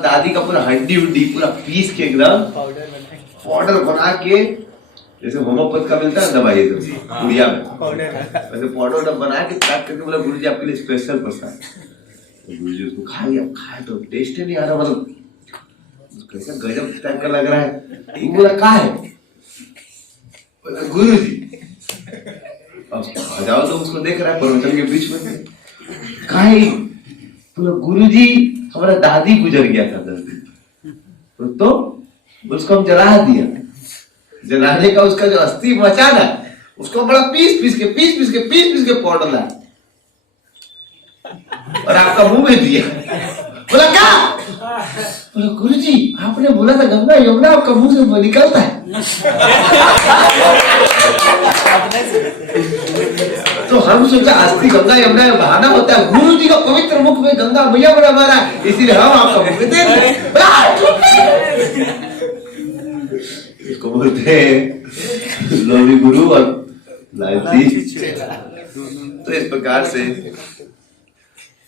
दादी का पूरा हड्डी उड्डी पूरा पीस के एकदम पाउडर बना के, जैसे होम्योपैथ का मिलता है दवाई गुड़िया में, वैसे पाउडर बना के पैक करके बोला गुरुजी आपके लिए स्पेशल प्रसाद। तो गुरुजी उसको खा लिया, खाए तो टेस्ट ही नहीं आ रहा, मतलब कैसा गजब टाइप का लग रहा है। बोला कहा है, गुरुजी। अब जाओ तो उसको देख रहा है प्रवचन के बीच में, कहा है गुरुजी हमारा दादी गुजर गया था 10 दिन, तो उसको हम जला दिया, जलाने का उसका जो अस्थि बचा ना उसको बड़ा पीस पीस के पाउडर लाया और आपका मुंह में दिया। बोला क्या? बोला गुरुजी आपने बोला था गंगा यमुना आपका मुंह से निकलता है। तो हम सोचा अस्थि गंगा यमुना में बहाना होता है, गुरुजी का पवित्र मुख में गंगा मैया बड़ा मारा, इसीलिए हम आपका मुख में दे रहे। इसको बोलते हैं लोभी गुरु और लालची चेला। तो इस प्रकार से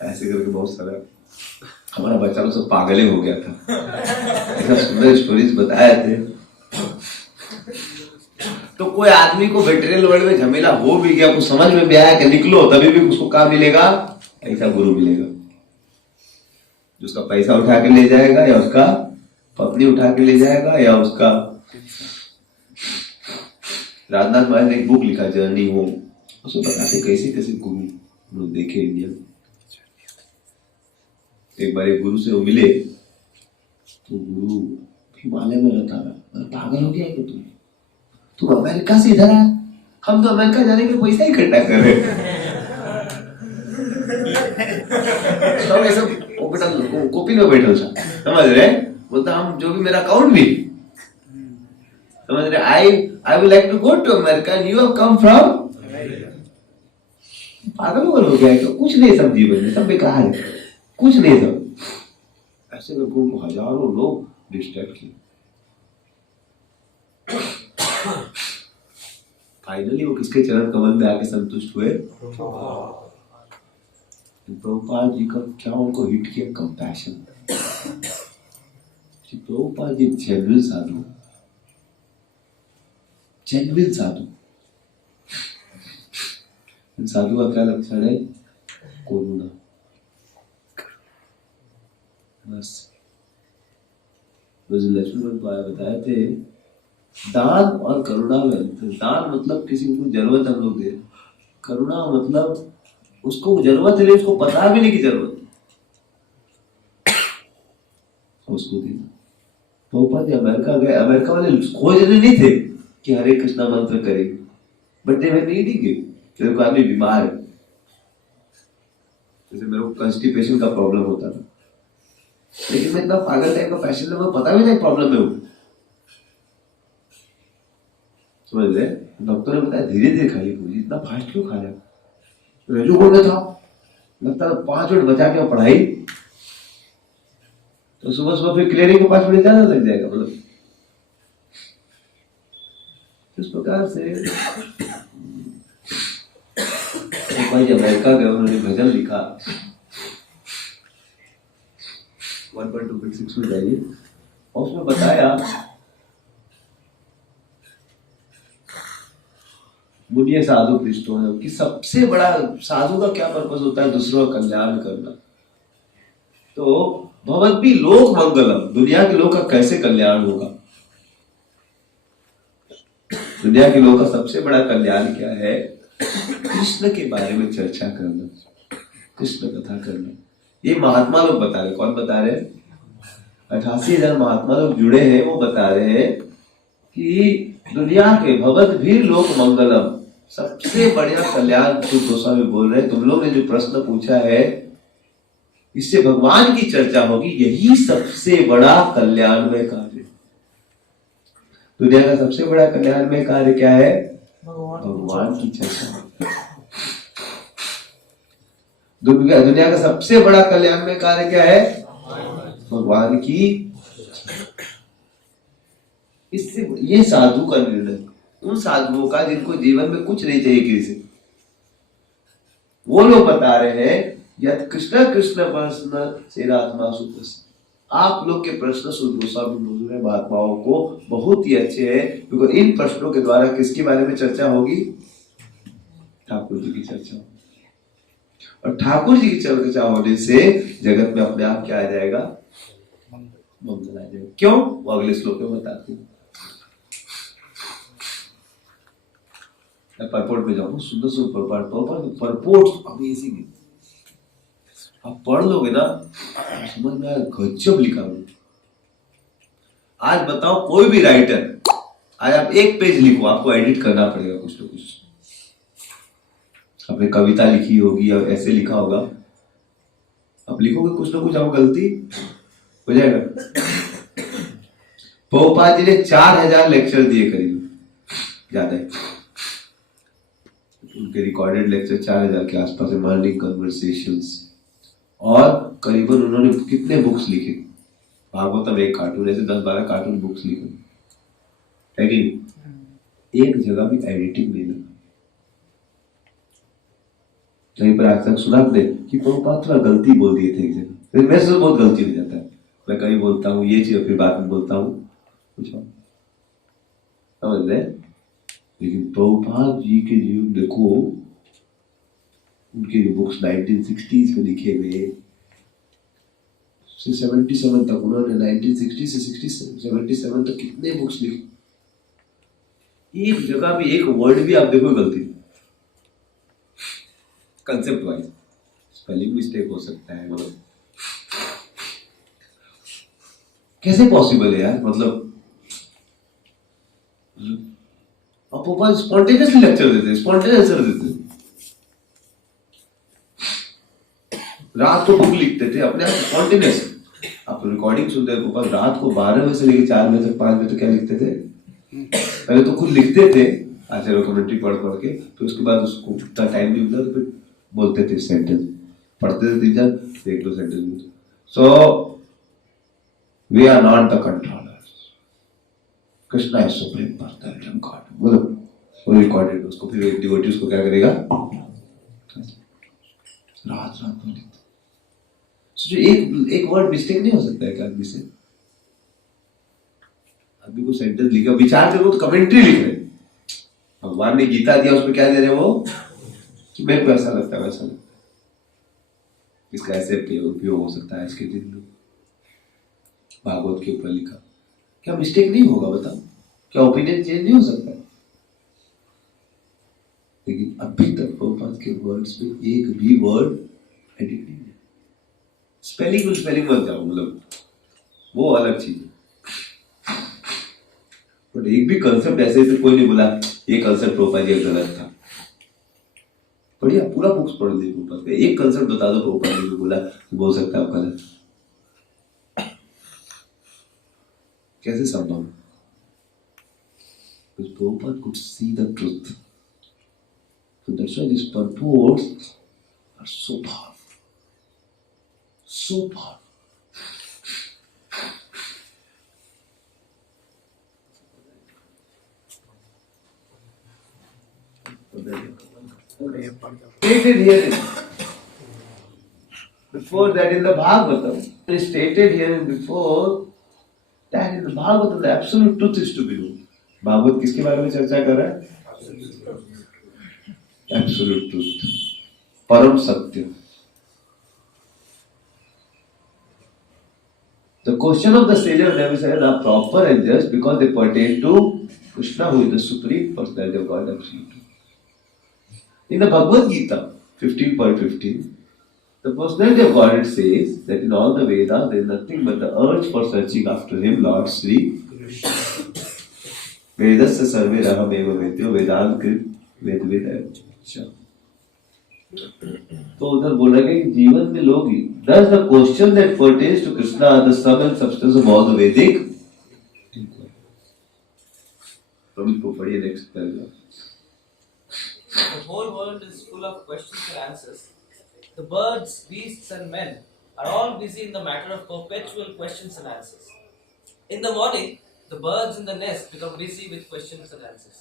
ऐसे करके बहुत सारा हमारा बच्चा लोग सब पागल हो गया था, ऐसा सुंदर स्टोरीज बताए थे। तो कोई आदमी को वेटरनरी वर्ल्ड में झमेला हो भी गया, कुछ समझ में भी आया कि निकलो, तभी भी उसको क्या मिलेगा? ऐसा गुरु मिलेगा जो उसका पैसा उठा के ले जाएगा, या उसका पत्नी उठा के ले जाएगा, या उसका राजनाथ महाराज ने एक बुक लिखा जर्नी होम, उसमें बताते कैसे कैसे गुरु देखे इंडिया में। एक बार एक गुरु से वो मिले, तो गुरु हिमालय में रहता है, पागल हो गया है कि तुम अमेरिका से इधर आया? हम तो अमेरिका जाने के पैसा ही इकट्ठा कर रहे सब कॉपी में बैठे समझ रहे, बोलता हम जो भी मेरा अकाउंट भी समझ रहे, I would like to go to America and you have come from. पागल हो गया है, कुछ नहीं सब जीवन में, सब बेकार है, कुछ नहीं सब। ऐसे में गुरु को हजारों लोग डिस्ट्रैक्ट किए। फाइनली वो किसके चरण कमल में आके संतुष्ट हुए? प्रभुपाद जी का क्या उनको हिट किया? कंपैशन। प्रभुपाद जी जेन्युइन साधु, जेन्युइन साधु। साधु का क्या लक्षण है? करुणा। बस लक्ष्मण बताए थे दान और करुणा में अंतर। दान मतलब किसी को जरूरत हम लोग दे, करुणा मतलब उसको जरूरत है, उसको पता भी नहीं की जरूरत उसको देना। तो ऊपर अमेरिका गए, अमेरिका वाले खोज रहे नहीं थे कि हरे कृष्णा मंत्र करेंगे, but they were needing it. मेरे को आदमी बीमार है, जैसे मेरे को कंस्टिपेशन का प्रॉब्लम होता था, लेकिन मैं इतना पागल टाइप का पैशन मुझे पता भी नहीं प्रॉब्लम है वो, समझ रहे? डॉक्टर ने बताया धीरे धीरे खाइए, इतना फास्ट क्यों खा रहे? रेजू बोल रहा था लगता है 5 मिनट बचा के पढ़ाई, तो सुबह सुबह फिर क्लियरिंग को 5 मिनट ज्यादा लग जाएगा। मतलब इस प्रकार से भाई अमेरिका गए, उन्होंने भजन लिखा 1.2.6 में जाइए, और उसमें बताया मुनिये साधु पृष्ठों है कि सबसे बड़ा साधु का क्या पर्पस होता है? दूसरों का कल्याण करना। तो भवद्भी लोक मंगलम, दुनिया के लोग का कैसे कल्याण होगा? दुनिया के लोग का सबसे बड़ा कल्याण क्या है? कृष्ण के बारे में चर्चा करना, कृष्ण कथा करना। ये महात्मा लोग बता रहे। कौन बता रहे? 88,000 महात्मा लोग जुड़े हैं, वो बता रहे हैं कि दुनिया के भवद्भी लोक मंगलम, सबसे बढ़िया कल्याण शुद्ध गोस्वामी बोल रहे हैं। तुम लोग ने जो प्रश्न पूछा है इससे भगवान की चर्चा होगी, यही सबसे बड़ा कल्याणमय कार्य। दुनिया का सबसे बड़ा कल्याणमय कार्य क्या है? भगवान की चर्चा। दुनिया का सबसे बड़ा कल्याणमय कार्य क्या है? भगवान की। इससे ये साधु का निर्णय, उन साधुओं का जिनको जीवन में कुछ नहीं चाहिए किसी से, वो लोग बता रहे हैं यद कृष्ण कृष्ण प्रसन्न सेरात्मा सुप्रसन्न। आप लोग के प्रश्न स्वामी महात्माओं को बहुत ही अच्छे हैं, क्योंकि इन प्रश्नों के द्वारा किसके बारे में चर्चा होगी? ठाकुर जी की चर्चा होगी। और ठाकुर जी की चर्चा होने से जगत में अपने आप क्या आ जाएगा? मंगल आ जाएगा। क्यों? वो अगले श्लोक में बताते हैं। परपोर्ट में जाऊँ, सुंदर सुंदर परपोर्ट अमेजिंग है। आप पढ़ लोगे ना, समझ में आएगा, गजब लिखा हुआ। आज बताओ कोई भी राइटर, आज आप एक पेज लिखो, आपको एडिट करना पड़ेगा कुछ ना कुछ। आपने कविता लिखी होगी या ऐसे लिखा होगा, आप लिखोगे कुछ ना कुछ, आपको गलती हो जाएगा। प्रभुपाद जी ने 4000 लेक्चर दिए करीब, ज्यादा है। उनके रिकॉर्डेड लेक्चर 4000 के आसपास है, मॉर्निंग कन्वर्सेशंस। और करीबन उन्होंने कितने बुक्स लिखे? भागवतम एक कार्टून, ऐसे 10-12 कार्टून बुक्स लिखे, है कि एक जगह भी एडिटिंग नहीं लगा। कहीं पर आज तक सुना आपने कि प्रभुपाद थोड़ा गलती बोल दिए थे एक जगह? फिर वैसे तो बहुत गलती हो जाता है, मैं कहीं बोलता हूँ ये चीज, फिर बाद में बोलता हूँ कुछ और, समझ रहे? लेकिन प्रभुपाद जी के जीवन देखो, उनके बुक्स 1960s में लिखे गए, 77 तक उन्होंने 1960 से 77 तक कितने बुक्स लिखे। एक जगह भी एक वर्ड भी आप देखो गलती, कंसेप्ट वाइज स्पेलिंग मिस्टेक हो सकता है, मतलब कैसे पॉसिबल है यार? मतलब आप ऊपर स्पॉन्टेनियसली लेक्चर देते, स्पॉन्टेनियस आंसर देते, रात को बुक लिखते थे अपने आप स्पॉन्टेनियस। आप रिकॉर्डिंग सुनते हैं ऊपर, रात को 12 बजे से लेकर 4 बजे तक 5 बजे तक क्या लिखते थे? पहले तो खुद लिखते थे आचार्य कमेंट्री पढ़ के, फिर उसके बाद उसको उतना टाइम नहीं मिला तो फिर बोलते थे सेंटेंस, पढ़ते थे 3-4, एक दो sentence. So we are not the controllers, Krishna is supreme personality of God. बोलो, वो रिकॉर्डेड, उसको फिर डिवोटी उसको क्या करेगा? रात रात में लिखते। सोचो एक वर्ड मिस्टेक नहीं हो सकता है क्या आदमी से? आदमी को सेंटेंस लिखा, विचार करो तो कमेंट्री लिख रहे, भगवान ने गीता दिया, उसमें क्या दे रहे वो कि मेरे को ऐसा लगता है वैसा लगता है, इसका ऐसे उपयोग हो सकता है इसके दिन में। भागवत के ऊपर लिखा, क्या मिस्टेक नहीं होगा? बताओ, क्या ओपिनियन चेंज नहीं हो सकता? लेकिन अभी तक प्रभुपाद के वर्ड्स में एक भी वर्ड एडिट नहीं है। स्पेलिंग मत जाओ, मतलब वो अलग चीज है, बट एक भी कंसेप्ट ऐसे तो कोई नहीं बोला ये कंसेप्ट प्रभुपाद जी गलत था। बढ़िया, पूरा बुक्स पढ़ ली प्रभुपाद का, एक कंसेप्ट बता दो प्रभुपाद जी ने बोला, बोल सकता है आप गलत, कैसे संभव? Because Prabhupada could see the truth. So that's why these purports are so powerful. So powerful. Stated here before that in the Bhagavatam, it is stated here and before that in the Bhagavatam the absolute truth is to be known. Bhagavat किसके बारे में चर्चा कर रहा है? Absolute truth, परम सत्य। The question of the sale of Nebuchadnezzar are proper and just because they pertain to Krishna, who is the supreme personality of God, absolutely. In the Bhagavad Gita 15.15, the personality of God, it says that in all the Vedas there is nothing but the urge for searching after Him, Lord Sri वेदस्य सर्वे रहमेव वेद्यो वेदांत कृत वेद वेद। तो उधर बोल रहा है कि जीवन में लोग thus the question that pertains to Krishna are the sum and substance of all the Vedic inquiry. प्रभु को पढ़िए next paragraph. The whole world is full of questions and answers. The birds, beasts and men are all busy in the matter of perpetual questions and answers. In the morning, the birds in the nest become busy with questions and answers.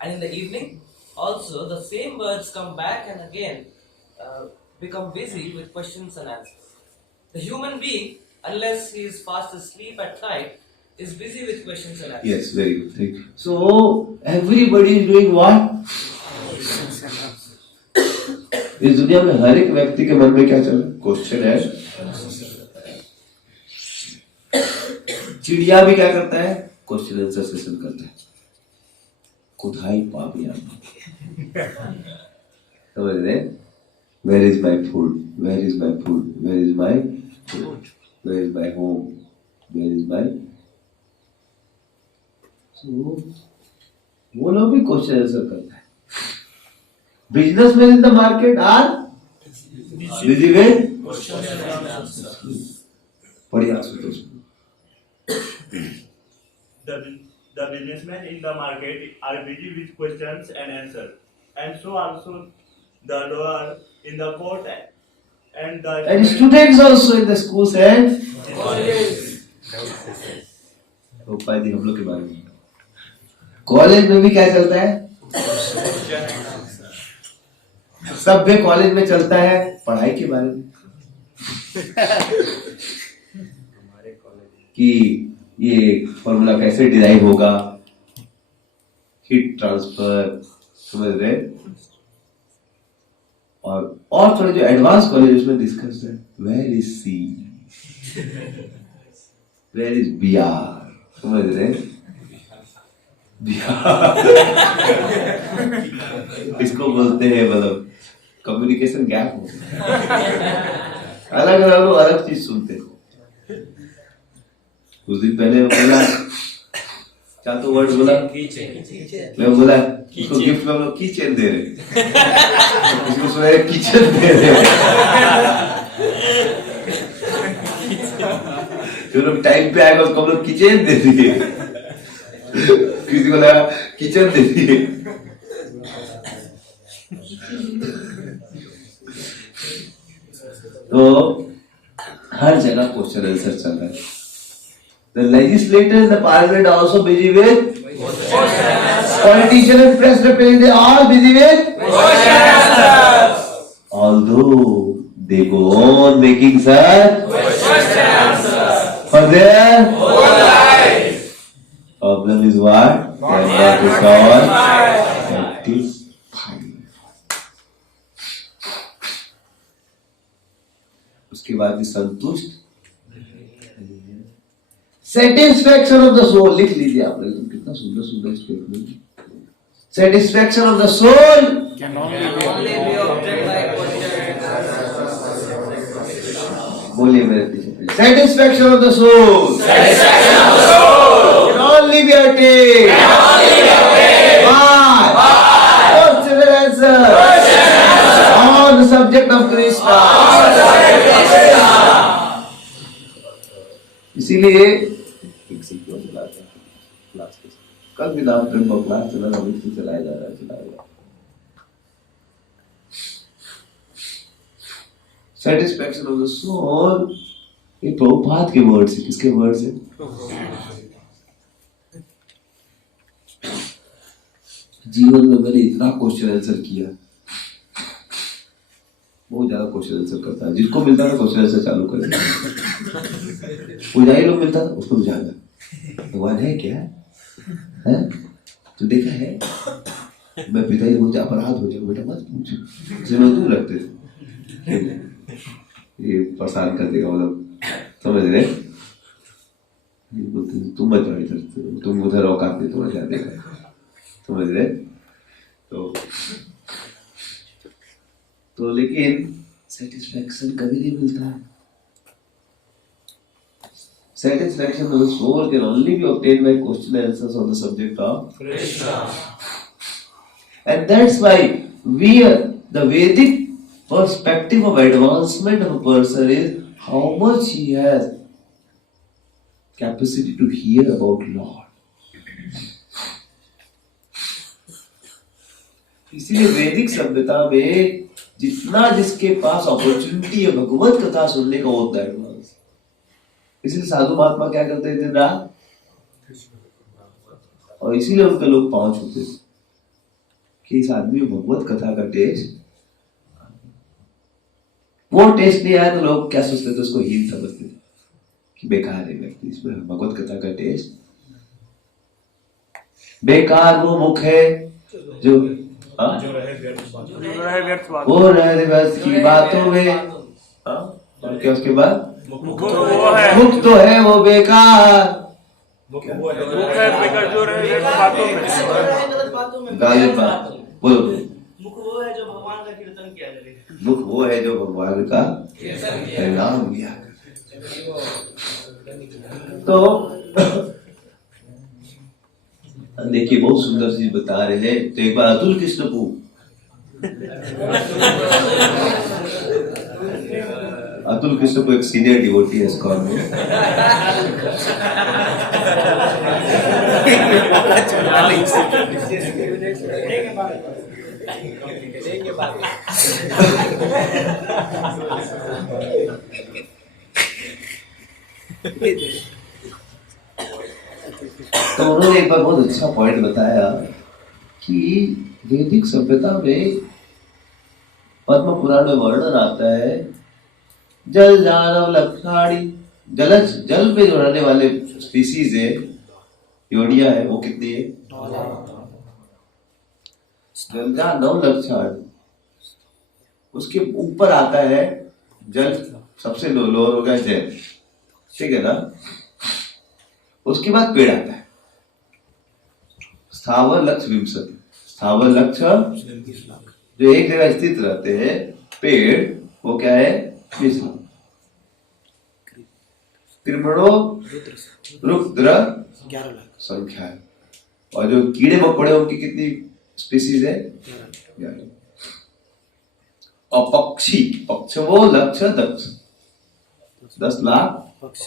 And in the evening, also the same birds come back and again become busy with questions and answers. The human being unless he is fast asleep at night, is busy with questions and answers. Yes, very good. Thank you. So everybody is doing what? इस दुनिया में हर एक व्यक्ति के मन में क्या चल रहा है? क्वेश्चन है. चिड़िया भी क्या करता है? क्वेश्चन आंसर सेशन करता है. खुदाई पापिया. समझ रहे? Where is my food? Where is my food? Where is my food? Where is my home? Where is my? So वो लोग भी क्वेश्चन आंसर करता है. Businessmen in the market are busy with बढ़िया सुनो. The businessmen in the market are busy with questions and answers, and so also the lawyer in the court and the And students also in the schools and उपाधि हम लोग के बारे में. College में भी क्या चलता है? सभ्य कॉलेज में चलता है पढ़ाई के बारे में कि ये फॉर्मूला कैसे डिराइव होगा, हीट ट्रांसफर, समझ रहे? और थोड़े जो एडवांस कॉलेज उसमें डिस्कस है, where is C, where is B R, समझ रहे? बिहार इसको बोलते हैं मतलब कम्युनिकेशन गैप हो. अलग अलग लोग अलग चीज सुनते हैं. कुछ दिन पहले बोला क्या तो वर्ड बोला, मैं बोला इसको गिफ्ट में हम लोग की चेन दे रहे, इसको सुना किचन दे रहे. जो लोग टाइम पे आएगा उसको हम लोग किचन दे दिए, किसी को लगा किचन दे दिए. तो हर जगह क्वेश्चन आंसर चल रहा है. The legislators, the parliament are also busy with politicians and press representatives, they are all busy with although they go on making such for their problem is what? They are not resolved. That is fine. उसके बाद भी संतुष्ट. Satisfaction of the soul लिख लीजिए आप लोग. कितना सुंदर सुंदर statement. Satisfaction of the soul Can only be obtained by questions. बोलिए मेरे पीछे. Satisfaction of the soul can only be attained by question and answer on the subject of Krishna. इसीलिए एक सीक्वेंस चलाते हैं क्लास के. कल भी नाम प्रेम पर क्लास चला रहा, अभी चलाया जा रहा है. सेटिस्फैक्शन ऑफ द सोल, ये प्रभुपाद के वर्ड्स है. किसके वर्ड्स है? जीवन में मैंने इतना क्वेश्चन आंसर किया, बहुत ज्यादा क्वेश्चन आंसर करता है. जिसको मिलता है क्वेश्चन आंसर चालू कर देता. पुजारी लोग मिलता था उसको बुझाना, भगवान है क्या है तो देखा है. मैं पिताजी बोलते अपराध हो जाए बेटा मत पूछो, इसे मैं दूर रखते थे. ये परेशान कर देगा मतलब, समझ रहे? तुम मत जाओ इधर, तुम उधर औकात नहीं तुम्हारे जाने का, समझ रहे? तो लेकिन सेटिस्फैक्शन कभी नहीं मिलता है. Satisfaction of the soul can only be obtained by question and answers on the subject of Krishna. And that's why the Vedic perspective of advancement of a person is how much he has capacity to hear about Lord. इसीलिए वैदिक सभ्यता में जितना जिसके पास opportunity है भगवत कथा सुनने का होता है एडवांस. इसलिए साधु महात्मा क्या करते थे दिन रात, और इसीलिए उनके लोग पहुंच होते थे कि इस आदमी में भगवत कथा का टेस्ट. वो टेस्ट नहीं आया तो लोग क्या सोचते थे, उसको हीन समझते थे. कि बेकार है व्यक्ति, इसमें भगवत कथा का टेस्ट। बेकार वो मुख है जो रहे व्यर्थ की बातों में। और क्या उसके बाद? मुख मुख तो है वो बेकार, गालिब बात बोलो। मुख वो है जो भगवान का कीर्तन किया करे। मुख वो है जो भगवान का नाम लिया करे। तो देखिए बहुत सुंदर चीज बता रहे हैं। तो एक बार अतुल कृष्णपू, अतुल कृष्णपू एक सीनियर डिवोटी है स्कॉल में। तो उन्होंने एक बार बहुत अच्छा पॉइंट बताया कि वैदिक सभ्यता में पद्म पुराण में वर्णन आता है, जल जानव लक्षाणी, जलज जल में जो रहने वाले स्पीसीज है, योनिया है, वो कितनी है? जल जानव लक्षाणी। उसके ऊपर आता है जल, सबसे लोअर हो गया जल, ठीक है ना। उसके बाद पेड़ आता है, स्थावर लक्ष्य विंशति। स्थावर लक्ष्य जो एक जगह स्थित रहते हैं, पेड़ वो क्या है? 20 लाख। कृमणो रुद्र 11 लाख संख्या है। और जो कीड़े मकोड़े उनकी कितनी स्पीसीज है? 11। और पक्षी, पक्ष वो लक्ष्य दक्ष 10 लाख पक्षी।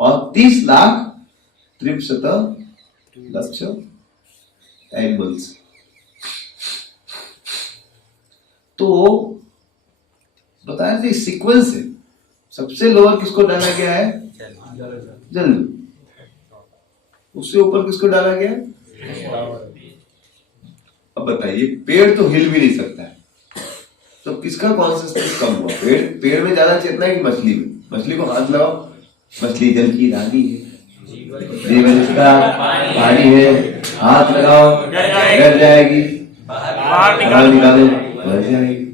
और 30 लाख 63 लक्ष्य एनिमल्स। तो बताया था सीक्वेंस है। सबसे लोअर किसको डाला गया है? जल। उससे ऊपर किसको डाला गया? अब बताइए, पेड़ तो हिल भी नहीं सकता है, तो किसका कॉन्सिस्टेंस कम हुआ? पेड़ में ज्यादा चेतना है कि मछली में? मछली को हाथ लगाओ, मछली जल की रानी है, जीवन इसका पानी है, हाथ लगाओ डर जाएगी, बाहर निकालो मर जाएगी।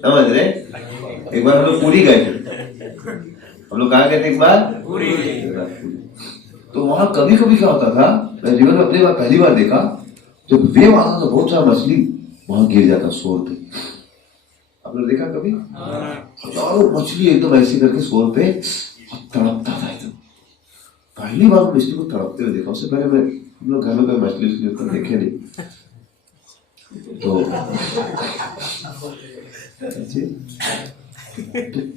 समझ रहे? एक बार हम लोग पूरी गए थे। हम लोग कहाँ गए थे? एक बार पूरी। तो वहां कभी कभी क्या होता था, मैं जीवन में अपनी बार पहली बार देखा, जब वेव आता था बहुत सारा मछली वहां गिर जाता शोर पे। आपने देखा कभी? हजारों मछली एकदम ऐसे करके शोर पे तड़पता था एकदम। पहली बार मछली को तड़पते हुए देखा। उससे पहले मैं हम लोग घर में कोई मछली उसके ऊपर देखे नहीं। तो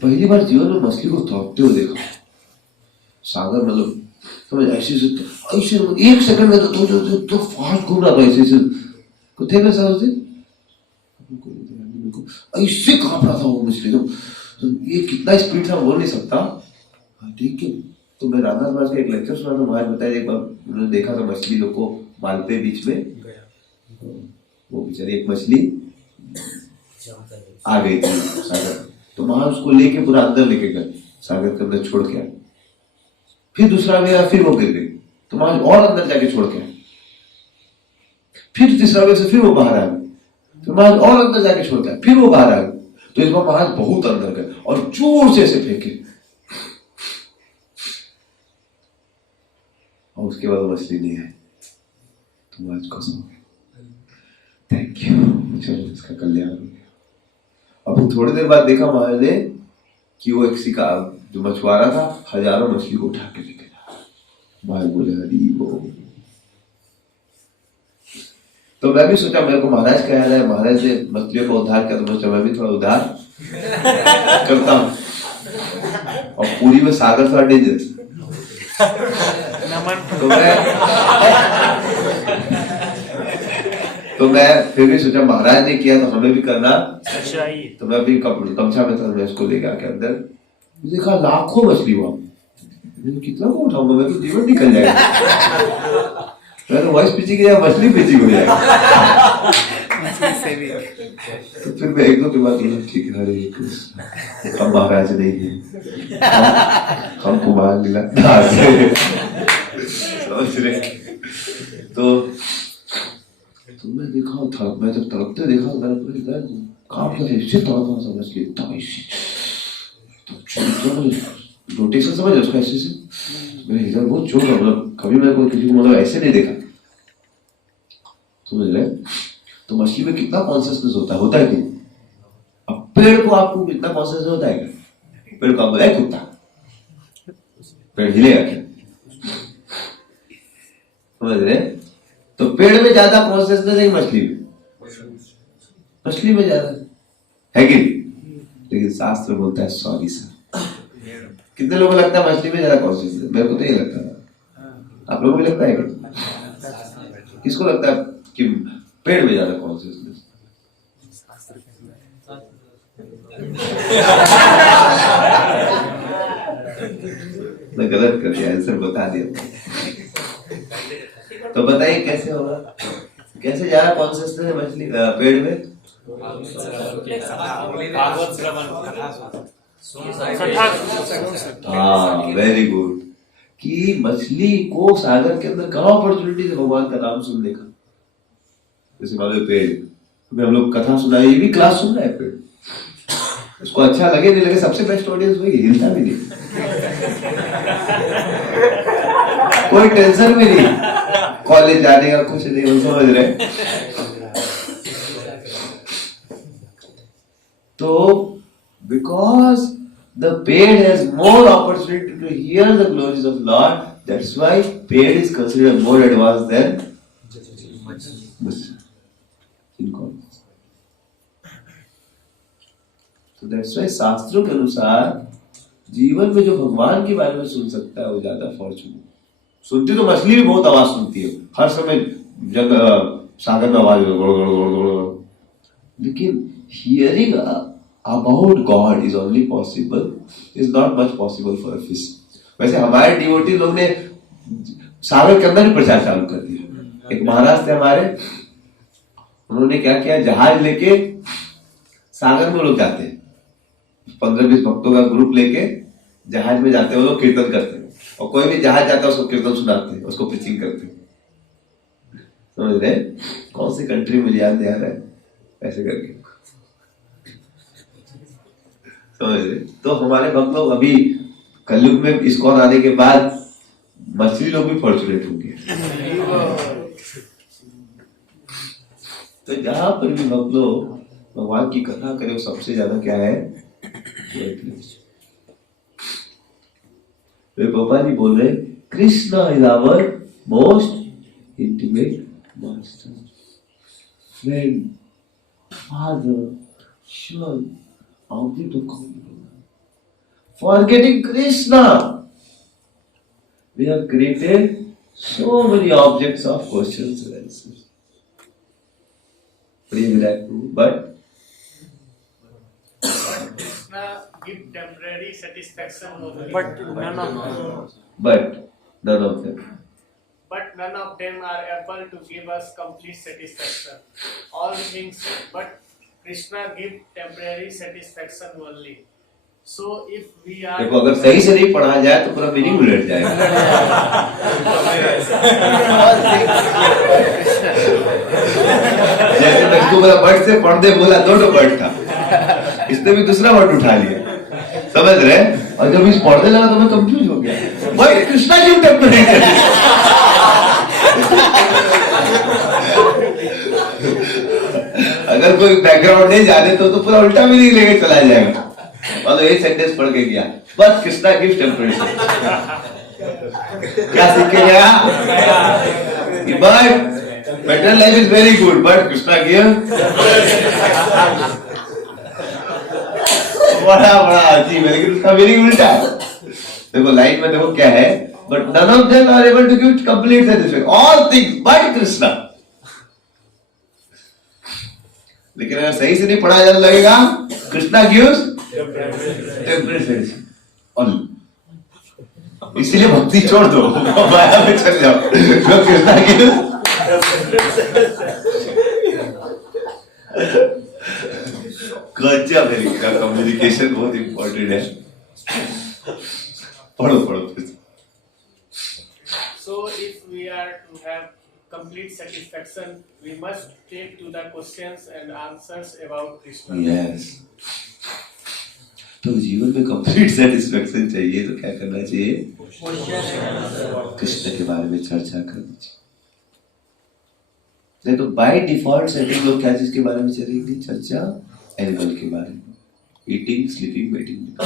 पहली बार जीवन में मछली को तड़पते हुए देखा। सागर मतलब समझ ऐसे एक सेकंड में तो फास्ट घूम रहा था ऐसे को थे ना समझते ऐसे कांप रहा था वो मछली। तो ये कितना स्पीड था बोल नहीं सकता। ठीक है, तो मैं राधा महाराज का एक लेक्चर सुना था। महाराज बताया एक बार उन्होंने देखा था मछली लोग को मालते बीच में, वो बेचारी एक मछली आ गई थी सागर। तो महाराज उसको लेके पूरा अंदर लेके गए, सागर के अंदर छोड़ के आए। फिर दूसरा भी आया, फिर वो गिर गई, तो महाराज और अंदर जाके छोड़ के आए। फिर तीसरा वेव से फिर वो बाहर आ गए, तो महाराज और अंदर जाके छोड़ के आए, फिर वो बाहर आ गए। तो इस बार महाराज बहुत अंदर गए और जोर से ऐसे फेंके, और उसके बाद मछली नहीं आई। तो महाराज कसम थैंक यू, चलो इसका कल्याण हो गया। अब थोड़ी देर बाद देखा महाराज ने कि वो एक सिका जो मछुआरा था हजारों मछली को उठा के लेके जा। महाराज बोले हरी वो। तो मैं भी सोचा मेरे को महाराज कह रहा है, महाराज ने मछलियों को उद्धार किया, तो मैं सोचा मैं भी थोड़ा उद्धार करता हूँ। और पूरी में सागर थोड़ा डेंजर, तो मैं फिर भी सोचा महाराज ने किया तो हमें भी करना चाहिए। तो मैं भी कमछा में था, मैं इसको लेके आके अंदर देखा लाखों मछली हुआ। कितना को उठाऊंगा मैं, तो जीवन निकल जाएगा। मैं तो वॉइस पिचिंग या मछली पिचिंग हो जाएगा। तो फिर मैं एक दो के बाद बोला ठीक है, हरे कृष्ण, हम महाराज नहीं है, हमको मान मिला समझ रहे। तो मैं देखा था, मैं जब तड़पते देखा मेरा पूरे दर्द कांप लगे, इससे तड़पना समझ के तब ऐसे रोटेशन समझ उसका ऐसे से मेरे हिजर बहुत चोट, मतलब कभी मैं कोई किसी को मतलब ऐसे नहीं देखा, समझ रहे। तो मछली में कितना कॉन्शियसनेस होता है कि अब पेड़ को आपको कितना कॉन्शियसनेस होता है, पेड़ को आप बोला कुत्ता, पेड़ हिलेगा क्या, समझ रहे। तो पेड़ में ज्यादा कॉन्शियसनेस है मछली में, मछली में ज्यादा है कि नहीं? लेकिन शास्त्र बोलता है सॉरी सर। कितने लोगों को लगता है मछली में ज्यादा कॉन्शियसनेस? मेरे को तो ये लगता है, आप लोगों को भी लगता है क्या? किसको लगता है कि पेड़ में ज्यादा कॉन्शियसनेस? मैं गलत कर दिया, आंसर बता दिया। तो बताइए कैसे होगा, कैसे ज्यादा कॉन्शियसनेस है मछली पेड़ में? हाँ वेरी गुड, कि मछली को सागर के अंदर कहाँ अपॉर्चुनिटी है भगवान का नाम सुनने का। जैसे मान लो पेड़, तो हम लोग कथा सुना, ये भी क्लास सुन रहा है पेड़, उसको अच्छा लगे नहीं लगे, सबसे बेस्ट ऑडियंस वही, हिलता भी नहीं, कोई टेंशन भी नहीं, कॉलेज जाने का कुछ नहीं, वो समझ रहे। तो because the paid has more opportunity to hear the glories of Lord, that's why paid is considered more advanced than so that's why शास्त्रों के अनुसार जीवन में जो भगवान के बारे में सुन सकता है वो ज्यादा फॉर्चूनेट। सुनती तो मछली भी बहुत आवाज सुनती है, हर समय जब सागर में आवाज, लेकिन hearing about God is only possible, is not much possible for a fish। वैसे हमारे डिवोटी लोग ने सागर के अंदर ही प्रचार चालू कर दिया। एक महाराज थे हमारे, उन्होंने क्या किया, जहाज लेके सागर में लोग जाते हैं, 15-20 भक्तों का ग्रुप लेके जहाज में जाते हैं, वो लोग कीर्तन करते हैं, और कोई भी जहाज जाता है उसको कीर्तन सुनाते हैं, उसको प्रीचिंग करते हैं, समझ रहे। कौन सी कंट्री मुझे याद नहीं आ रहा है, ऐसे करके समझ रहे। तो हमारे भक्त लोग अभी कलयुग में इस्कॉन आने के बाद मछली लोग भी फॉर्चुनेट होंगे। तो जहां पर भी भक्त लोग भगवान की कथा करें, वो सबसे ज्यादा क्या है, पापा जी बोल रहे Krishna is our most intimate master, friend, father, son, object of confidence. Forgetting Krishna, we have created so many objects of questions and answers. But Krishna give temporary satisfaction only. But none of them. But none of them are able to give us complete satisfaction. All things, but Krishna give temporary satisfaction only. So if we are, देखो अगर सही से नहीं पढ़ा जाए तो पूरा meaning उलट जाएगा। जैसे मैं इसको बोला वर्ड से पढ़ दे, बोला दोनों वर्ड था, इसने भी दूसरा वर्ड उठा लिया, समझ रहे। और जब इस पढ़ने लगा तो मैं कंफ्यूज हो गया, भाई कृष्णा जी टेम्परेरी अगर कोई बैकग्राउंड नहीं जाने तो पूरा उल्टा मीनिंग लेके चला जाएगा। और तो एक सेंटेंस पढ़ के गया, बस कृष्णा गिव्स टेम्परेचर, क्या सीख के गया, but metal life is very good, but Krishna gives बड़ा अजीब है, लेकिन उसका मीनिंग उल्टा है। देखो लाइन में देखो क्या है, but none of them are able to give complete satisfaction, all things but Krishna. लेकिन अगर सही से नहीं पढ़ा जाने लगेगा, कृष्णा गिव्स टेम्परेरी सेटिस्फैक्शन, इसीलिए भक्ति छोड़ दो, माया में चल जाओ, जो कृष्णा गिव्स गजब है, लिखा कम्युनिकेशन बहुत इंपॉर्टेंट है। पढ़ो पढ़ो फिर। So if we are to have complete satisfaction, we must take to the questions and answers about Krishna. Yes, तो जीवन में कंप्लीट सेटिस्फेक्शन चाहिए तो क्या करना चाहिए? कृष्ण के बारे में चर्चा करनी चाहिए। नहीं तो बाय डिफॉल्ट सेटिंग लोग क्या चीज के बारे में चलेंगे? चर्चा एनिमल के बारे में, ईटिंग, स्लीपिंग, वेटिंग।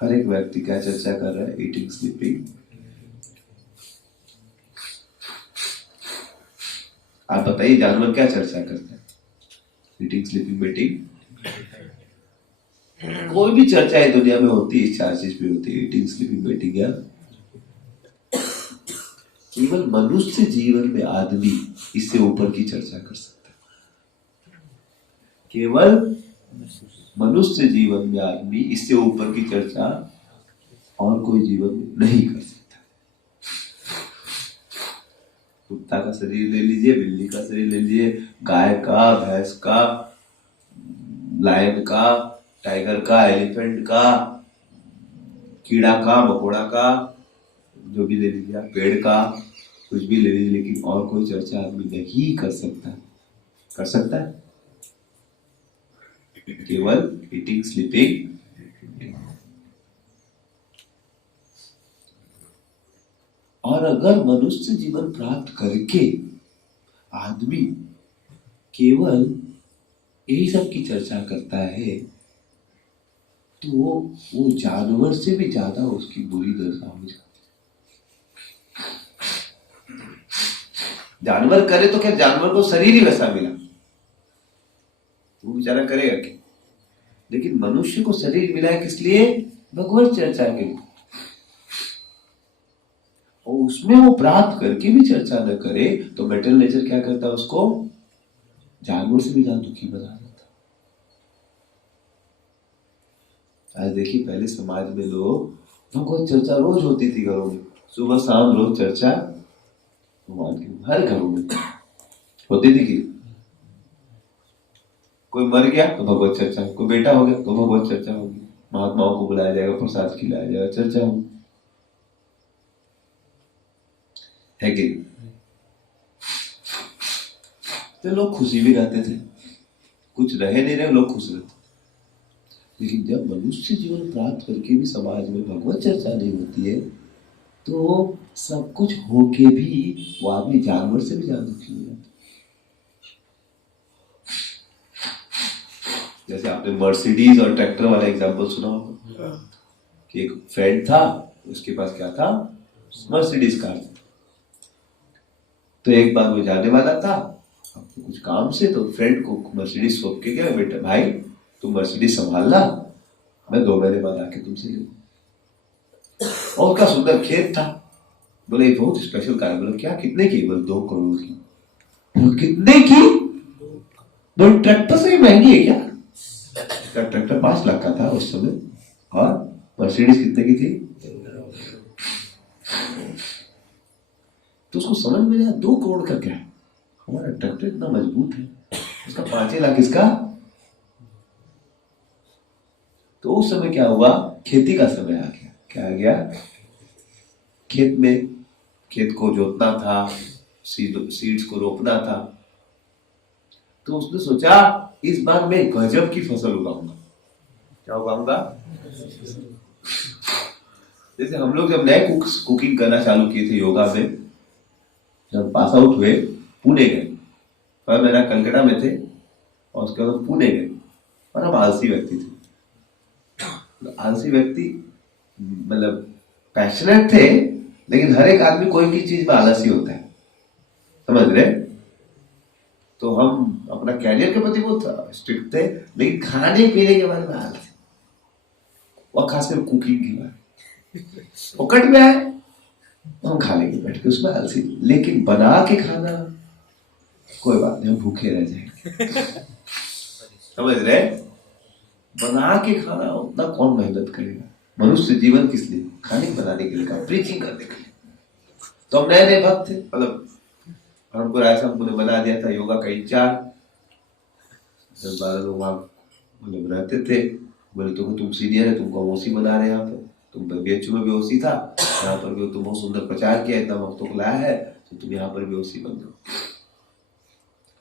हर एक व्यक्ति क्या चर्चा कर रहा है? Eating, sleeping. आप बताइए जानवर क्या चर्चा करते हैं? Eating, sleeping, waiting. कोई भी चर्चा है दुनिया में होती है, चार चीज भी होती है, ईटिंग, स्लीपिंग, वेटिंग। या केवल मनुष्य जीवन में आदमी इससे ऊपर की चर्चा कर सकता है। केवल मनुष्य जीवन में आदमी इससे ऊपर की चर्चा और कोई जीवन में नहीं कर सकता। कुत्ता का शरीर ले लीजिए, बिल्ली का शरीर ले लीजिए, गाय का, भैंस का, लायन का, टाइगर का, एलिफेंट का, कीड़ा का, मकोड़ा का, जो भी ले लीजिए, पेड़ का, कुछ भी ले लीजिए, लेकिन और कोई चर्चा आदमी नहीं कर सकता। कर सकता है? केवल ईटिंग, स्लीपिंग। और अगर मनुष्य जीवन प्राप्त करके आदमी केवल यही सब की चर्चा करता है तो वो जानवर से भी ज्यादा उसकी बुरी दशा हो जाती है। जानवर करे तो क्या, जानवर को शरीर ही वैसा मिला, वो बेचारा करेगा क्या? लेकिन मनुष्य को शरीर मिला है किस लिए? भगवत चर्चा के लिए। और उसमें वो प्राप्त करके भी चर्चा न करे तो मेटल नेचर क्या करता है? उसको जानवर से भी ज्यादा दुखी बना देता। आज देखिए, पहले समाज में लोग भगवत चर्चा रोज होती थी घरों में, सुबह शाम रोज चर्चा भगवान की हर घरों में होती थी। कि कोई मर गया तो भगवत चर्चा, कोई बेटा हो गया तो भगवत चर्चा होगी, महात्माओं को बुलाया जाएगा, प्रसाद खिलाया जाएगा, चर्चा होगी, है कि? तो लोग खुशी भी रहते थे, कुछ रहे नहीं रहे, लोग खुश रहते। लेकिन जब मनुष्य जीवन प्राप्त करके भी समाज में भगवत चर्चा नहीं होती है तो सब कुछ होके भी वो आदमी जानवर से भी ज्यादा दुखी हो जाता। जैसे आपने मर्सिडीज और ट्रैक्टर वाला एग्जांपल सुना होगा कि एक फ्रेंड था, उसके पास क्या था? Mercedes car. तो एक बार वो जाने वाला था तो कुछ काम से, तो फ्रेंड को मर्सिडीज सौंप के गया, बेटा भाई तुम मर्सिडीज संभालना, मैं 2 महीने बाद आके तुमसे लूँ। और उसका सुंदर खेत था, बोले बहुत स्पेशल कार। बोले क्या, कितने की? बोले 2 करोड़ की। बोले कितने की? बोले ट्रैक्टर से ही महंगी है क्या? इसका ट्रैक्टर 5 लाख का था उस समय, और मर्सिडीज कितने की थी? तो उसको समझ में आया 2 करोड़ का क्या है, हमारा ट्रैक्टर इतना मजबूत है, उसका 5 लाख इसका। तो उस समय क्या हुआ? खेती का समय आ गया। क्या आ गया? खेत में, खेत को जोतना था, सीड्स को रोपना था। तो उसने सोचा इस बार मैं गजब की फसल उगाऊंगा। क्या उगाऊंगा? जैसे हम लोग जब नए कुकिंग करना चालू किए थे योगा में, जब पास आउट हुए पुणे गए, और मेरा कलकत्ता में थे और उसके बाद पुणे गए, और हम आलसी व्यक्ति थे। आलसी व्यक्ति मतलब पैशनेट थे, लेकिन हर एक आदमी कोई भी चीज में आलसी होता है, समझ रहे? तो हम अपना कैरियर के प्रति बहुत स्ट्रिक्ट थे, लेकिन खाने पीने के बारे में आलसी, और खासकर कुकिंग के बारे में पकड़ में आए हम खा लेंगे बैठ के, उसमें आलसी। लेकिन बना के खाना कोई बात नहीं, हम भूखे रह जाएंगे। समझ रहे? बना के खाना उतना कौन मेहनत करेगा? मनुष्य जीवन किस लिए? खाने बनाने के लिए, प्रीचिंग करने के लिए। तो हम नए नए भक्त थे, मतलब हमको राय साहब ने बना दिया था योगा का इंचार्ज। 10-12 लोग वहाँ मतलब रहते थे। बोले तुम सीनियर है, तुमको ओसी बना रहे हैं यहाँ पर, तुम बीएचयू में भी ओसी था, यहाँ पर भी तुम बहुत सुंदर प्रचार किया, इतना वक्तों को लाया है, तो तुम यहाँ पर भी ओसी बन जाओ।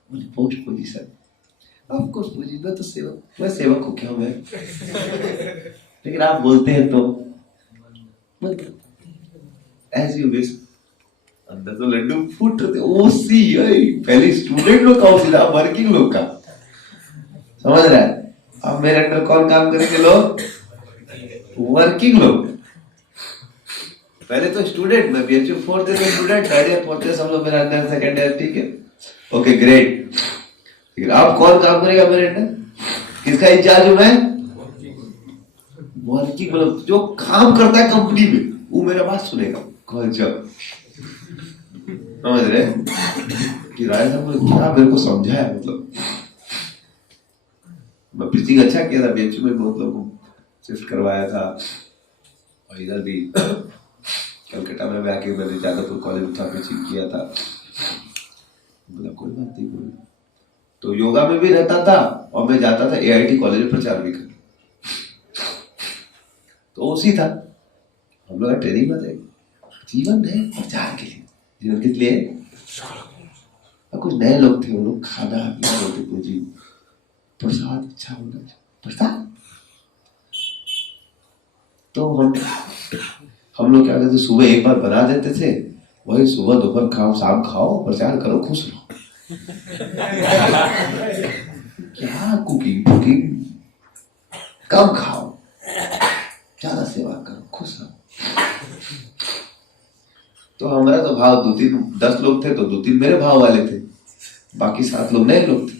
बोले post position, of course position, तो सेवक, मैं सेवक हूँ क्या मैं लेकिन आप बोलते हैं तो एज यू विश। अंदर तो लड्डू फूट रहे थे। ओसी पहले स्टूडेंट लोग का ओसी था, वर्किंग लोग का, समझ रहा है। अब मेरे अंडर कौन काम करेंगे लोग? वर्किंग लोग। पहले तो स्टूडेंट, मैं BHU 4th year student, 3rd year 4th year सब लोग मेरे अंडर, 2nd ईयर, ठीक है, ओके ग्रेट। लेकिन अब कौन काम करेगा मेरे अंडर? किसका इंचार्ज हूं मैं? वर्किंग, मतलब जो काम करता है कंपनी में वो मेरा बात सुनेगा। कौन जब समझ रहे कि राय साहब ने क्या मेरे को समझाया, मतलब मैं प्रीचिंग अच्छा किया था, बीएचयू में बहुत लोगों को शिफ्ट करवाया था, और इधर भी कलकत्ता में भी आके मैंने जादवपुर कॉलेज में था प्रीचिंग किया था। बोला कोई बात नहीं, बोली तो योगा में भी रहता था और मैं जाता था एआईटी कॉलेज में प्रचार भी करने, तो उसी था हम लोग ट्रेनिंग में थे। जीवन है प्रचार के लिए, जीवन किस लिए? और कुछ नए लोग थे, वो लोग खाना पीना होते थे जी, प्रसाद अच्छा होना चाहिए, प्रसाद। तो हम लोग क्या करते, सुबह एक बार बना देते थे, वही सुबह दोपहर खाओ शाम खाओ, प्रचार करो, खुश रहो। क्या कुकिंग कम खाओ, ज्यादा सेवा करो, खुश रहो। तो हमारा तो भाव 10 लोग थे, तो 2-3 मेरे भाव वाले थे, बाकी 7 लोग नए लोग थे।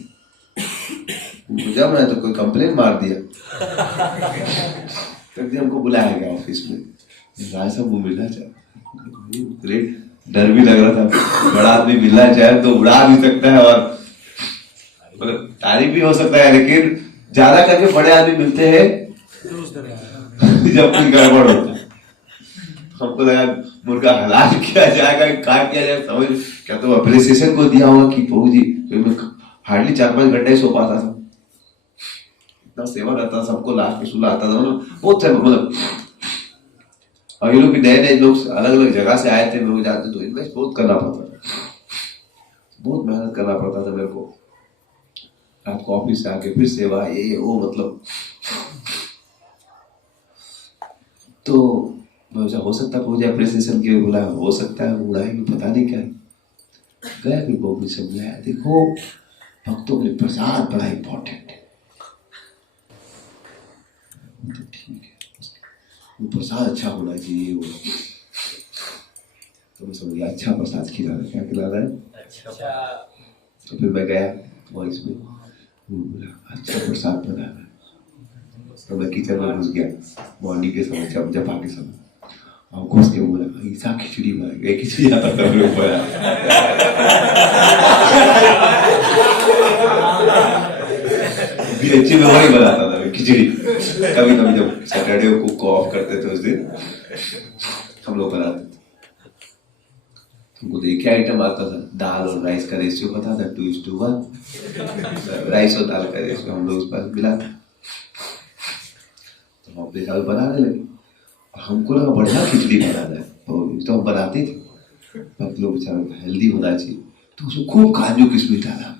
जब मैं तो कोई कंप्लेन मार दिया, तब हमको बुलाया गया ऑफिस में, राय साहब वो मिलना चाहे, ग्रेट, डर भी लग रहा था, बड़ा आदमी मिलना चाहे तो उड़ा भी सकता है और मतलब तारीफ भी हो सकता है, लेकिन ज्यादा करके बड़े आदमी मिलते हैं जब कोई गड़बड़ होता है। हमको लगा मुर्गा हलाल किया जाएगा, काट किया जाएगा, समझ क्या तो अप्रिसिएशन को दिया होगा कि प्रभु जी, मैं हार्डली 4-5 घंटे सो पाता था, इतना सेवा करता था, सबको लास्ट में सुलाता था, मतलब बहुत थे, मतलब और ये लोग भी नए लोग अलग अलग जगह से आए थे, लोग जाते, तो इन्वेस्ट बहुत करना पड़ता था, बहुत मेहनत करना पड़ता था मेरे को, रात को ऑफिस से आके फिर सेवा, ये वो, मतलब तो हो सकता है पूजा अप्रिसिएशन के बोला, हो सकता है उड़ाएंगे, पता नहीं क्या गया। फिर वो भी समझाया, देखो भक्तों के प्रसाद बड़ा इंपॉर्टेंट है, तो ठीक है, वो प्रसाद अच्छा होना चाहिए, वो तो मैं समझ गया अच्छा प्रसाद खिलाना, क्या खिलाना है अच्छा। तो फिर मैं गया वॉइस में, बोला अच्छा प्रसाद बनाना, तो मैं किचन में घुस गया मॉर्निंग के समय, जब आके समय और घुस के बोला ऐसा खिचड़ी बना, खिचड़ी आता था मेरे ऊपर बीएचयू में वही बनाता था मैं खिचड़ी, कभी कभी जब सैटरडे को ऑफ करते थे उस दिन हम लोग बनाते थे। तुमको तो एक ही आइटम आता था, दाल और राइस का रेशियो पता था 2:1, राइस और दाल का रेशियो हम लोग उस पर मिला था, तो हम अपने साथ बनाने लगे। हमको लगा बढ़िया खिचड़ी बनाना है, तो हम बनाते थे, लोग बेचारा हेल्दी होना चाहिए, तो उसमें खूब काजू किशमिश डाला।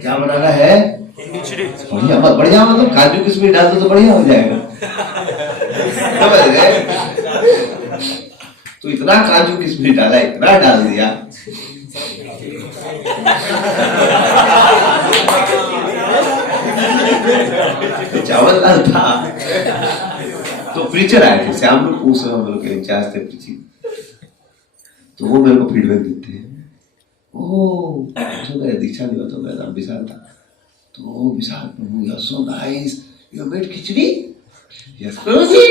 क्या बनाना है? बढ़िया, बढ़िया मतलब काजू किशमिश डाल दो तो बढ़िया हो जाएगा, समझ गए? तो इतना काजू किशमिश डाला, इतना डाल दिया चावल दाल था। तो प्रीचर आए थे, श्याम लोग पूछ रहे, हम लोग के इंचार्ज थे प्रीचिंग, तो वो मेरे को फीडबैक देते हैं, ओह जो मेरा दीक्षा लिया तो मेरा नाम विशाल था, तो Vishal Prabhu you are so nice, you made khichdi, yes Prabhu ji.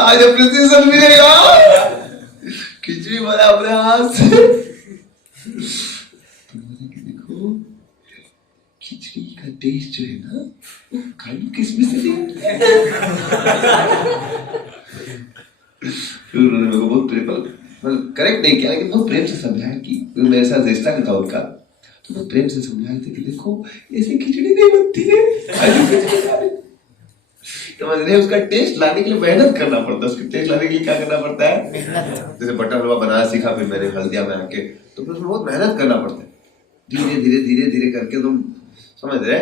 आज अप्रिसिएशन मिलेगा, खिचड़ी बना अपने हाथ से। देखो खिचड़ी का टेस्ट जो है ना, काजू किशमिश से फिर उन्होंने मेरे को बहुत करेक्ट नहीं किया, लेकिन बहुत प्रेम से समझाया कि मेरे साथ रिश्ता नहीं था उनका, तो बहुत प्रेम से समझाए थे कि देखो ऐसी खिचड़ी नहीं बनती है, समझ रहे? उसका टेस्ट लाने के लिए मेहनत करना पड़ता है, उसका टेस्ट लाने के लिए क्या करना पड़ता है? जैसे बटर हलवा बनाना सीखा फिर मैंने हल्दिया में आके, तो फिर उसमें बहुत मेहनत करना पड़ता है, धीरे धीरे धीरे धीरे करके तुम समझ रहे,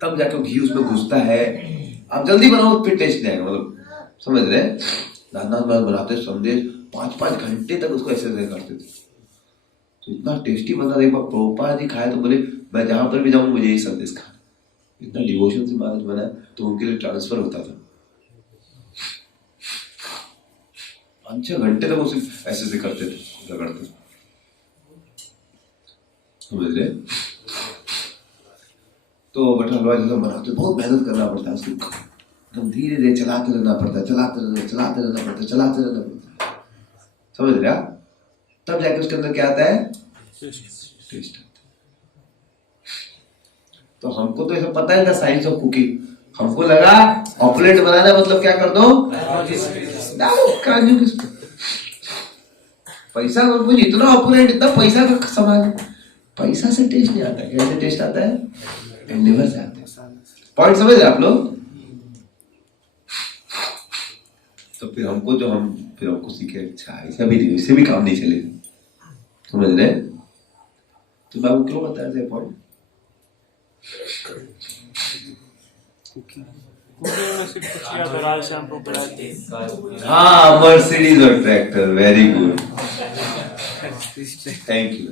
तब जाके घी उसमें घुसता है। आप जल्दी बनाओ फिर टेस्ट नहीं आएगा, मतलब समझ रहे? दादा बनाते संदेश 5-5 घंटे तक उसको ऐसे करते थे, तो इतना टेस्टी बना। एक बार प्रभुपाद जी खाए तो बोले मैं जहां पर भी जाऊं मुझे यही संदेश खाना, इतना डिवोशन से महाराज बना, तो उनके लिए ट्रांसफर होता था। 5-6 घंटे तक उसे ऐसे से करते थे, रगड़ते, समझ रहे? तो बटर हलवा जैसा बनाते बहुत मेहनत करना पड़ता है, उसको एकदम धीरे धीरे चलाते रहना पड़ता है, चलाते रहना पड़ता है, समझ रहे आप? तब जाके उसके अंदर क्या आता है? टेस्ट। तो हमको तो ऐसा पता है था साइंस ऑफ कुकिंग, हमको लगा ऑपलेट बनाना मतलब क्या कर दो, डालो काजू किसको, पैसा मुझे इतना ऑपलेट, इतना पैसा का सामान, पैसा से टेस्ट नहीं आता, कैसे टेस्ट आता है? एंडेवर से आता है। पॉइंट समझ रहे आप लोग? तो फिर हमको सीखे, अच्छा ऐसा भी नहीं, इससे भी काम नहीं चलेगा, समझ रहे? तो मैं आपको क्यों बता रहे पॉइंट? हाँ, मर्सिडीज और tractor, very good, thank you.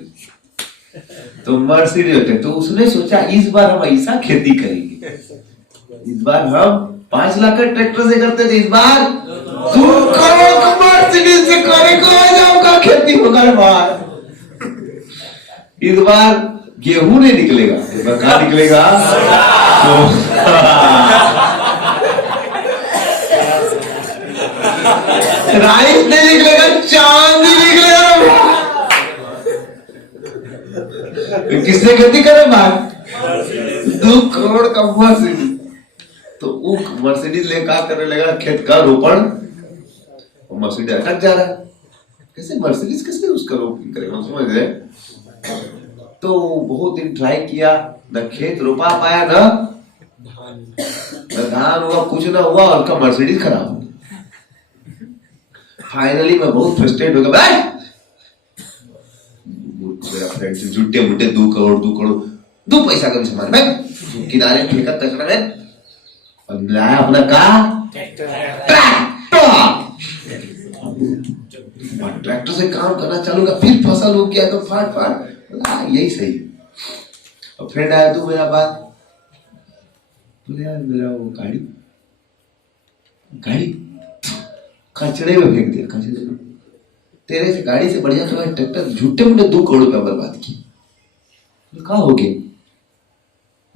तो मर्सिडीज और ट्रैक्टर, तो उसने सोचा इस बार हम ऐसा खेती करेंगे, इस बार हम 5 लाख का ट्रैक्टर से करते थे, इस बार 2 करोड़ का मर्सिडीज से करेगा, खेती होगा बाहर। इस बार गेहूं नहीं निकलेगा, इस बार क्या निकलेगा? राइस नहीं निकलेगा, चांदी निकलेगा। किसने खेती करे बाहर? 2 करोड़ का मर्सिडीज। तो वो मर्सिडीज ले क्या करने लगा? खेत का रोपण, और मर्सिडीज अटक जा रहा है, कैसे मर्सिडीज किसने उसका रोपण करेगा, समझ रहे? तो बहुत दिन ट्राई किया, न खेत रोपा पाया, न धान हुआ, कुछ ना हुआ, और उसका मर्सिडीज खराब हो गया। फाइनली मैं बहुत फ्रस्ट्रेट हो गया, मेरा फ्रेंड से झूठे मूठे 2 करोड़ 2 पैसा का भी सामान मैं किनारे फेंका कचरा में, और लाया अपना का ट्रैक्टर से काम करना चालू किया, फिर फसल हो गया तो फाट यही सही। और फ्रेंड आया, तू मेरा बात बोले, यार मेरा वो गाड़ी कचड़े में फेंक दिया, कचड़े में। तेरे से गाड़ी से बढ़िया तुम्हारे ट्रैक्टर, झूठे मूठे 2 करोड़ रुपया बर्बाद किए। कहा हो गया?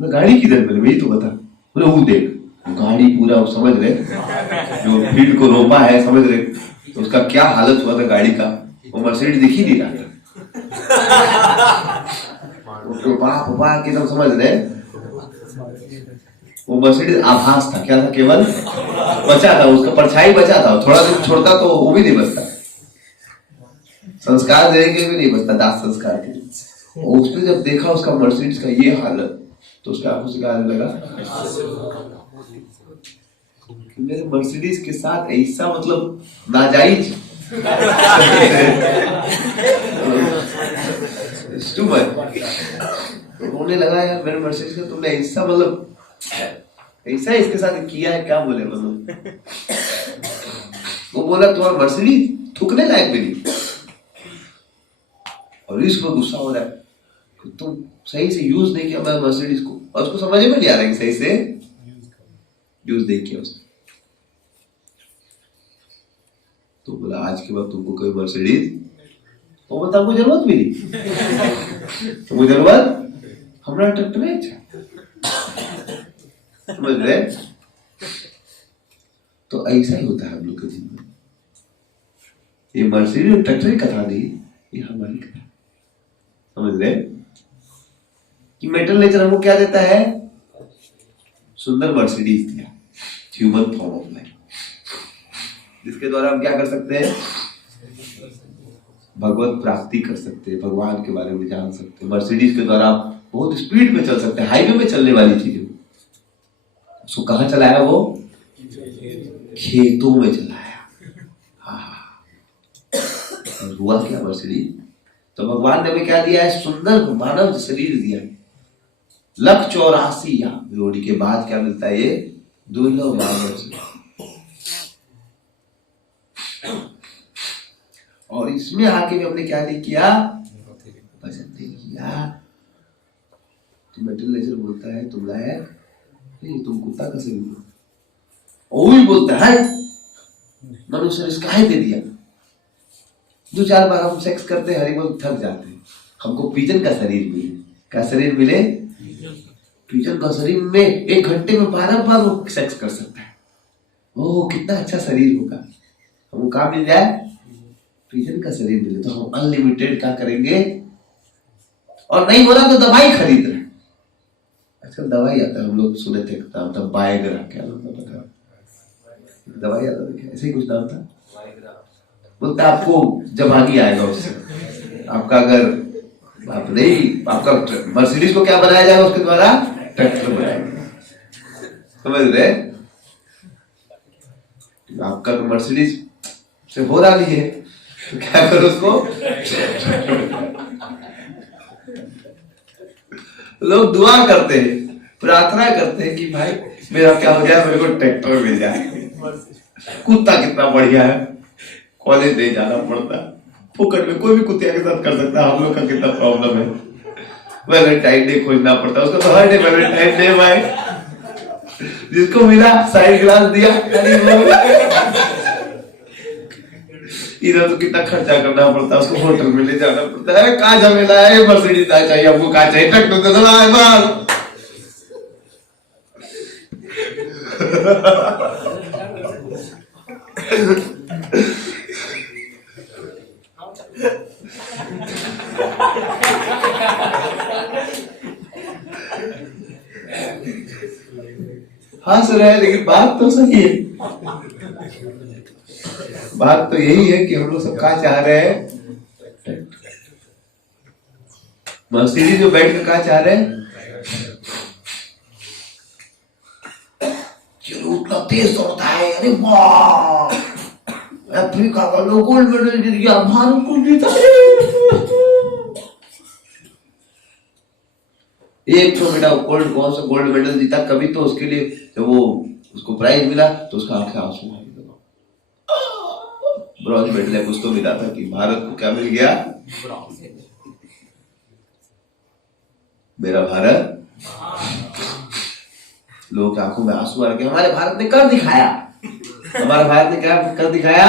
मैं गाड़ी किधर मिले वही तो बता। बोले वो देख, गाड़ी पूरा समझ रहे, जो फील्ड को रोपा है, समझ रहे, तो उसका क्या हालत हुआ था गाड़ी का, वो मर्सिडीज दिख ही नहीं रहा था, रोपा के सब समझ रहे। वो मर्सिडीज आभास था, क्या था? केवल बचा था, उसका परछाई बचा था, थोड़ा दिन छोड़ता तो वो भी नहीं बचता, संस्कार देने के भी नहीं बचता, दास संस्कार के लिए। उसने जब देखा उसका मर्सिडीज का ये हालत, तो उसके आंखों से क्या आने लगा? मेरे मर्सिडीज के साथ ऐसा मतलब नाजायज रोने लगा, यार मेरे मर्सिडीज का तुमने ऐसा मतलब ऐसा इसके साथ किया है, क्या बोले मतलब। वो बोला तुम्हारा मर्सिडीज थूकने लायक भी नहीं, और इसको गुस्सा हो रहा है कि तुम सही से यूज नहीं किया मैं मर्सिडीज को, और उसको समझ में नहीं आ रहा कि सही से यूज नहीं किया उसने। तो बोला आज के बाद तुमको कोई मर्सिडीज, वो बता हमको जरूरत भी नहीं, तुमको जरूरत हमारा ट्रैक्टर है, अच्छा समझ रहे? तो ऐसा ही होता है हम लोग के जीवन में। ये मर्सिडीज और ट्रैक्टर की कथा नहीं, ये हमारी कथा, समझ रहे? कि मेटल नेचर हमको क्या देता है? सुंदर मर्सिडीज दिया, ह्यूमन फॉर्म ऑफ लाइफ। जिसके द्वारा हम क्या कर सकते हैं, भगवत प्राप्ति कर सकते हैं, भगवान के बारे में जान सकते हैं। मर्सिडीज के द्वारा आप बहुत स्पीड में चल सकते हैं, हाईवे में चलने वाली चीजें उसको कहाँ चलाया, वो खेतों में चलाया। और हुआ क्या मर्सिडीज, तो भगवान ने हमें क्या दिया है, सुंदर मानव शरीर दिया है। 184 जोड़ी के बाद क्या मिलता है, ये दुर्लभ मानव शरीर। और इसमें आके भी हमने क्या नहीं किया, भजन नहीं किया। तो मेटल लेजर बोलता है तुम लायक नहीं, तुम कुत्ता का शरीर हो। और वही बोलता है मनुष्य इसका है दे दिया। 2-4 बार हम सेक्स करते हैं, हरी बार थक जाते हैं, हमको पिजन का शरीर मिले। क्या शरीर मिले, पिजन का शरीर में 1 घंटे में 12 बार वो सेक्स कर सकता है। ओह कितना अच्छा शरीर होगा। हमको कहाँ मिल जाए, पिजन का शरीर मिले तो हम अनलिमिटेड क्या करेंगे। और नहीं हो रहा तो दवाई खरीद रहे। आजकल दवाई आता है, हम लोग सुने थे नाम था बायग्रा, क्या नाम था पता, दवाई आता था क्या, ऐसे ही कुछ नाम था। बोलता आपको जवानी आएगा उससे, आपका अगर आप नहीं, आपका मर्सिडीज को क्या बनाया जाएगा उसके द्वारा, ट्रैक्टर बनाएगा। समझ रहे, आपका तो मर्सिडीज से हो रहा नहीं है तो क्या करो उसको। लोग दुआ करते हैं, प्रार्थना करते हैं कि भाई मेरा क्या हो जाए, मेरे को ट्रैक्टर मिल जाए। कुत्ता कितना बढ़िया है, कॉलेज नहीं जाना पड़ता, फुकट में कोई भी कुत्ते के साथ कर सकता है। हम लोग का कितना प्रॉब्लम है, वैलेंटाइन डे खोजना पड़ता है, उसको तो हर डे वैलेंटाइन डे भाई। जिसको मिला साइड ग्लास दिया, इधर तो कितना खर्चा करना पड़ता है, उसको होटल में ले जाना पड़ता है। कहाँ झमेला है, मर्सिडीज चाहिए हमको, कहाँ चाहिए, ट्रैक्टर तो चला है बाल। हंस रहे हैं लेकिन बात तो सही है। बात तो यही है कि हम लोग सब क्या चाह रहे हैं, मर्सिडीज जो बैठ कर क्या चाह रहे हैं, चलो उतना तेज दौड़ता है, अरे वाह अफ्रीका का लोग गोल्ड मेडल जीत गया, भारत को जीता। 100 मीटर गोल्ड, कौन सा गोल्ड मेडल जीता, कभी तो उसके लिए जब वो उसको प्राइज मिला तो उसका आंखें आंसू आ गए। ब्रॉन्ज मेडल कुछ तो मिला था कि भारत को क्या मिल गया, मेरा भारत। लोग आंखों में आंसू आ गए, हमारे भारत ने कर दिखाया। हमारे भारत ने क्या कर दिखाया,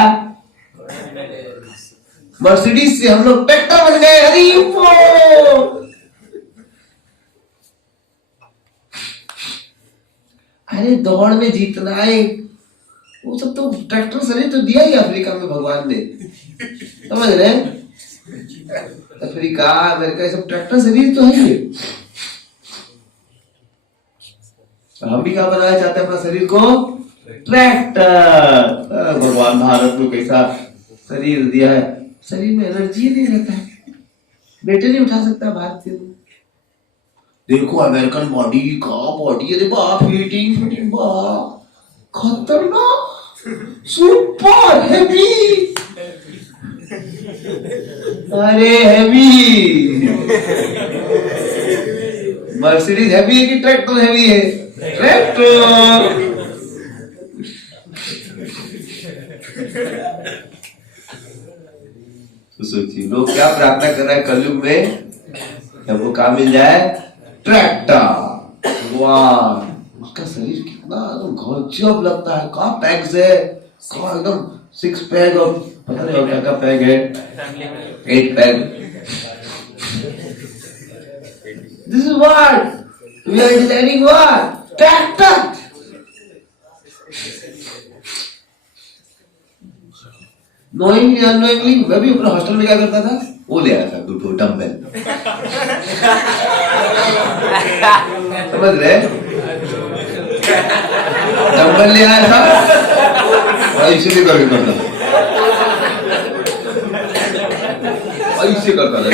मर्सिडीज से हम लोग ट्रैक्टर बन गए। हरी बोल। अरे दौड़ में जीतना है, वो सब तो ट्रैक्टर शरीर तो दिया ही अफ्रीका में भगवान ने, समझ रहे हैं। अफ्रीका अमेरिका सब ट्रैक्टर शरीर तो है। हम भी क्या बनाना चाहते हैं अपना शरीर को, ट्रैक्टर। भगवान भारत को कैसा शरीर दिया है, शरीर में एनर्जी नहीं रहता है, बेटे नहीं उठा सकता भारतीय लोग। देखो अमेरिकन बॉडी का बॉडी, अरे बाप हीटिंग बाप खतरनाक, सुपर हेवी, अरे हेवी। मर्सिडीज हेवी है कि ट्रैक्टर हेवी है, ट्रैक्टर। तो सोचिए लोग क्या प्रार्थना कर रहे हैं कलयुग में, हमको क्या मिल जाए, ट्रैक्टर। वाह उसका शरीर कितना गजब लगता है, कहाँ पैक्स है, कहाँ एकदम 6 पैक और पता नहीं क्या क्या पैक है, 8 pack. This is what we are designing, what tractor. Knowingly unknowingly मैं भी अपने हॉस्टल में क्या करता था, वो ले आया था 2 डंबल। समझ रहे, डंबल ले आया था ऐसे नहीं करके करता, ऐसे करता था।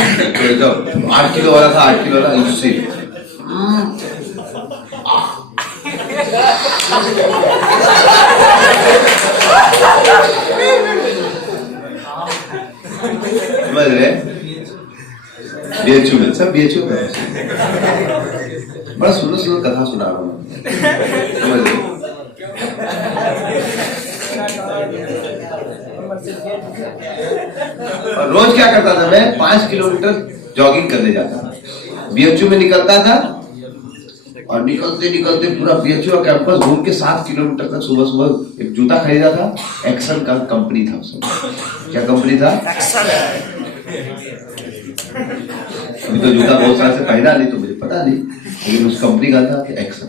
8 किलो वाला था, 8 किलो वाला ऐसे। समझ रहे? बीएचयू में, सब बीएचयू में बड़ा सुंदर सुंदर कथा सुना रहा हूँ। समझ रहे? और रोज क्या करता था मैं, 5 किलोमीटर जॉगिंग करने जाता था। बीएचयू में निकलता था और निकलते निकलते पूरा बीएचयू का कैंपस घूम के 7 किलोमीटर तक सुबह सुबह एक जूता खरीदा था। एक्शन का कंपनी था उसमें। क्या कंपनी था? अभी तो जूता बहुत साल से पहना नहीं तो मुझे पता नहीं, लेकिन उस कंपनी का था एक्शन।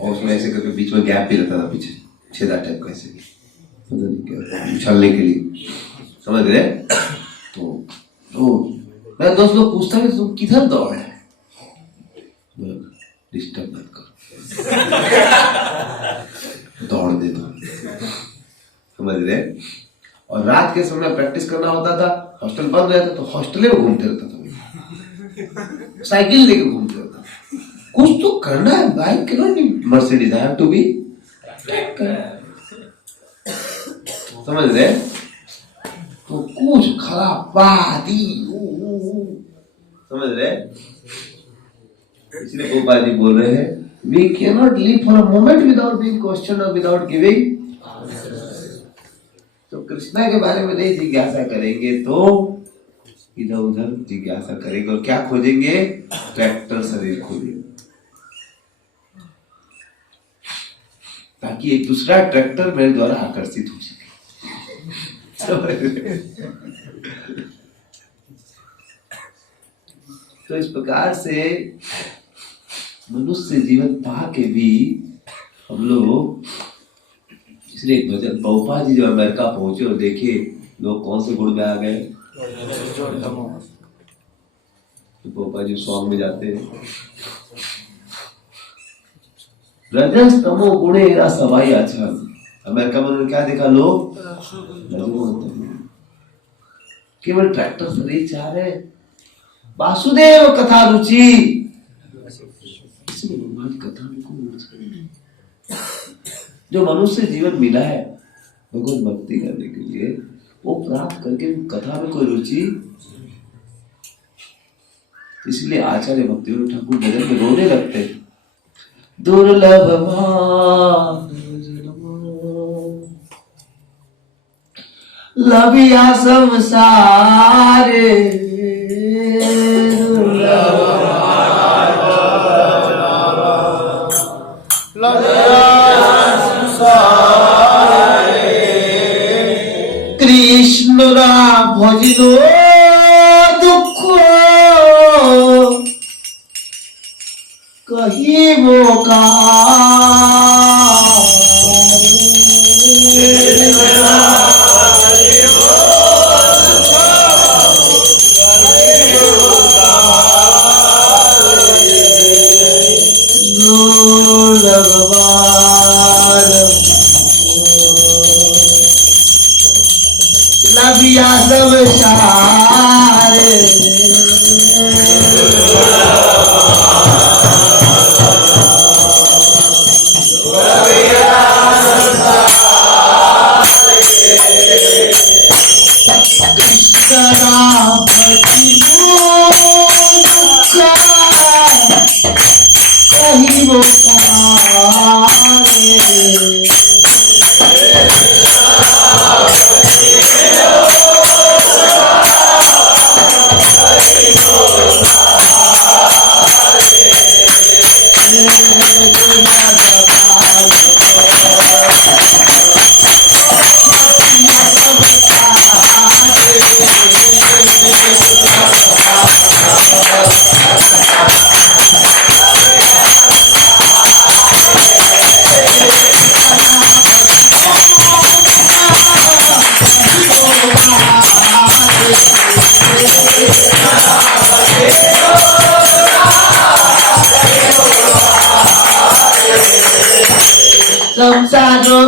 और उसमें ऐसे करके बीच में गैप भी रहता था, पीछे छेदा टाइप का ऐसे उछलने के लिए। समझ गए? तो मैं दोस्त लोग पूछता है तुम किधर दौड़ है, डिस्टर्ब मत करो, दौड़ दे दो। समझ रहे? और रात के समय प्रैक्टिस करना होता था, हॉस्टल बंद रहता तो हॉस्टल में घूमते रहता था, साइकिल लेके घूमते रहता। कुछ तो करना है, बाइक के not Mercedes, I have to be. समझ रहे? तो कुछ खराब बात ही समझ रहे? इसलिए गोपाल जी बोल रहे हैं, we cannot live for a moment without being questioned or without giving। तो कृष्णा के बारे में नहीं जिज्ञासा करेंगे तो इधर उधर जिज्ञासा करेंगे और क्या खोजेंगे? ट्रैक्टर शरीर खोजेंगे, ताकि एक दूसरा ट्रैक्टर मेरे द्वारा आकर्षित हो सके। तो इस प्रकार से मनुष्य जीवन पा के भी हम लोग, इसलिए एक भजन पौपा जी जब अमेरिका पहुंचे और देखे लोग कौन से गुण में आ गए, तो पौपा जी सॉन्ग में जाते हैं, रजस तमो गुणे एरा सवाई अच्छा। अमेरिका में उन्होंने क्या देखा? लोग केवल ट्रैक्टर शरीर चाह रहे, वासुदेव कथा रुचि, भगवान कथा में जो मनुष्य जीवन मिला है भगवत भक्ति करने के लिए, वो प्राप्त करके कथा में कोई रुचि। इसलिए आचार्य भक्ति ठाकुर भजन में रोने लगते, दुर्लभ लभिया संसारे, कृष्ण राम भजिलो दुख कही वो का लबिया सब सारे कहीं वो संसारो संसारो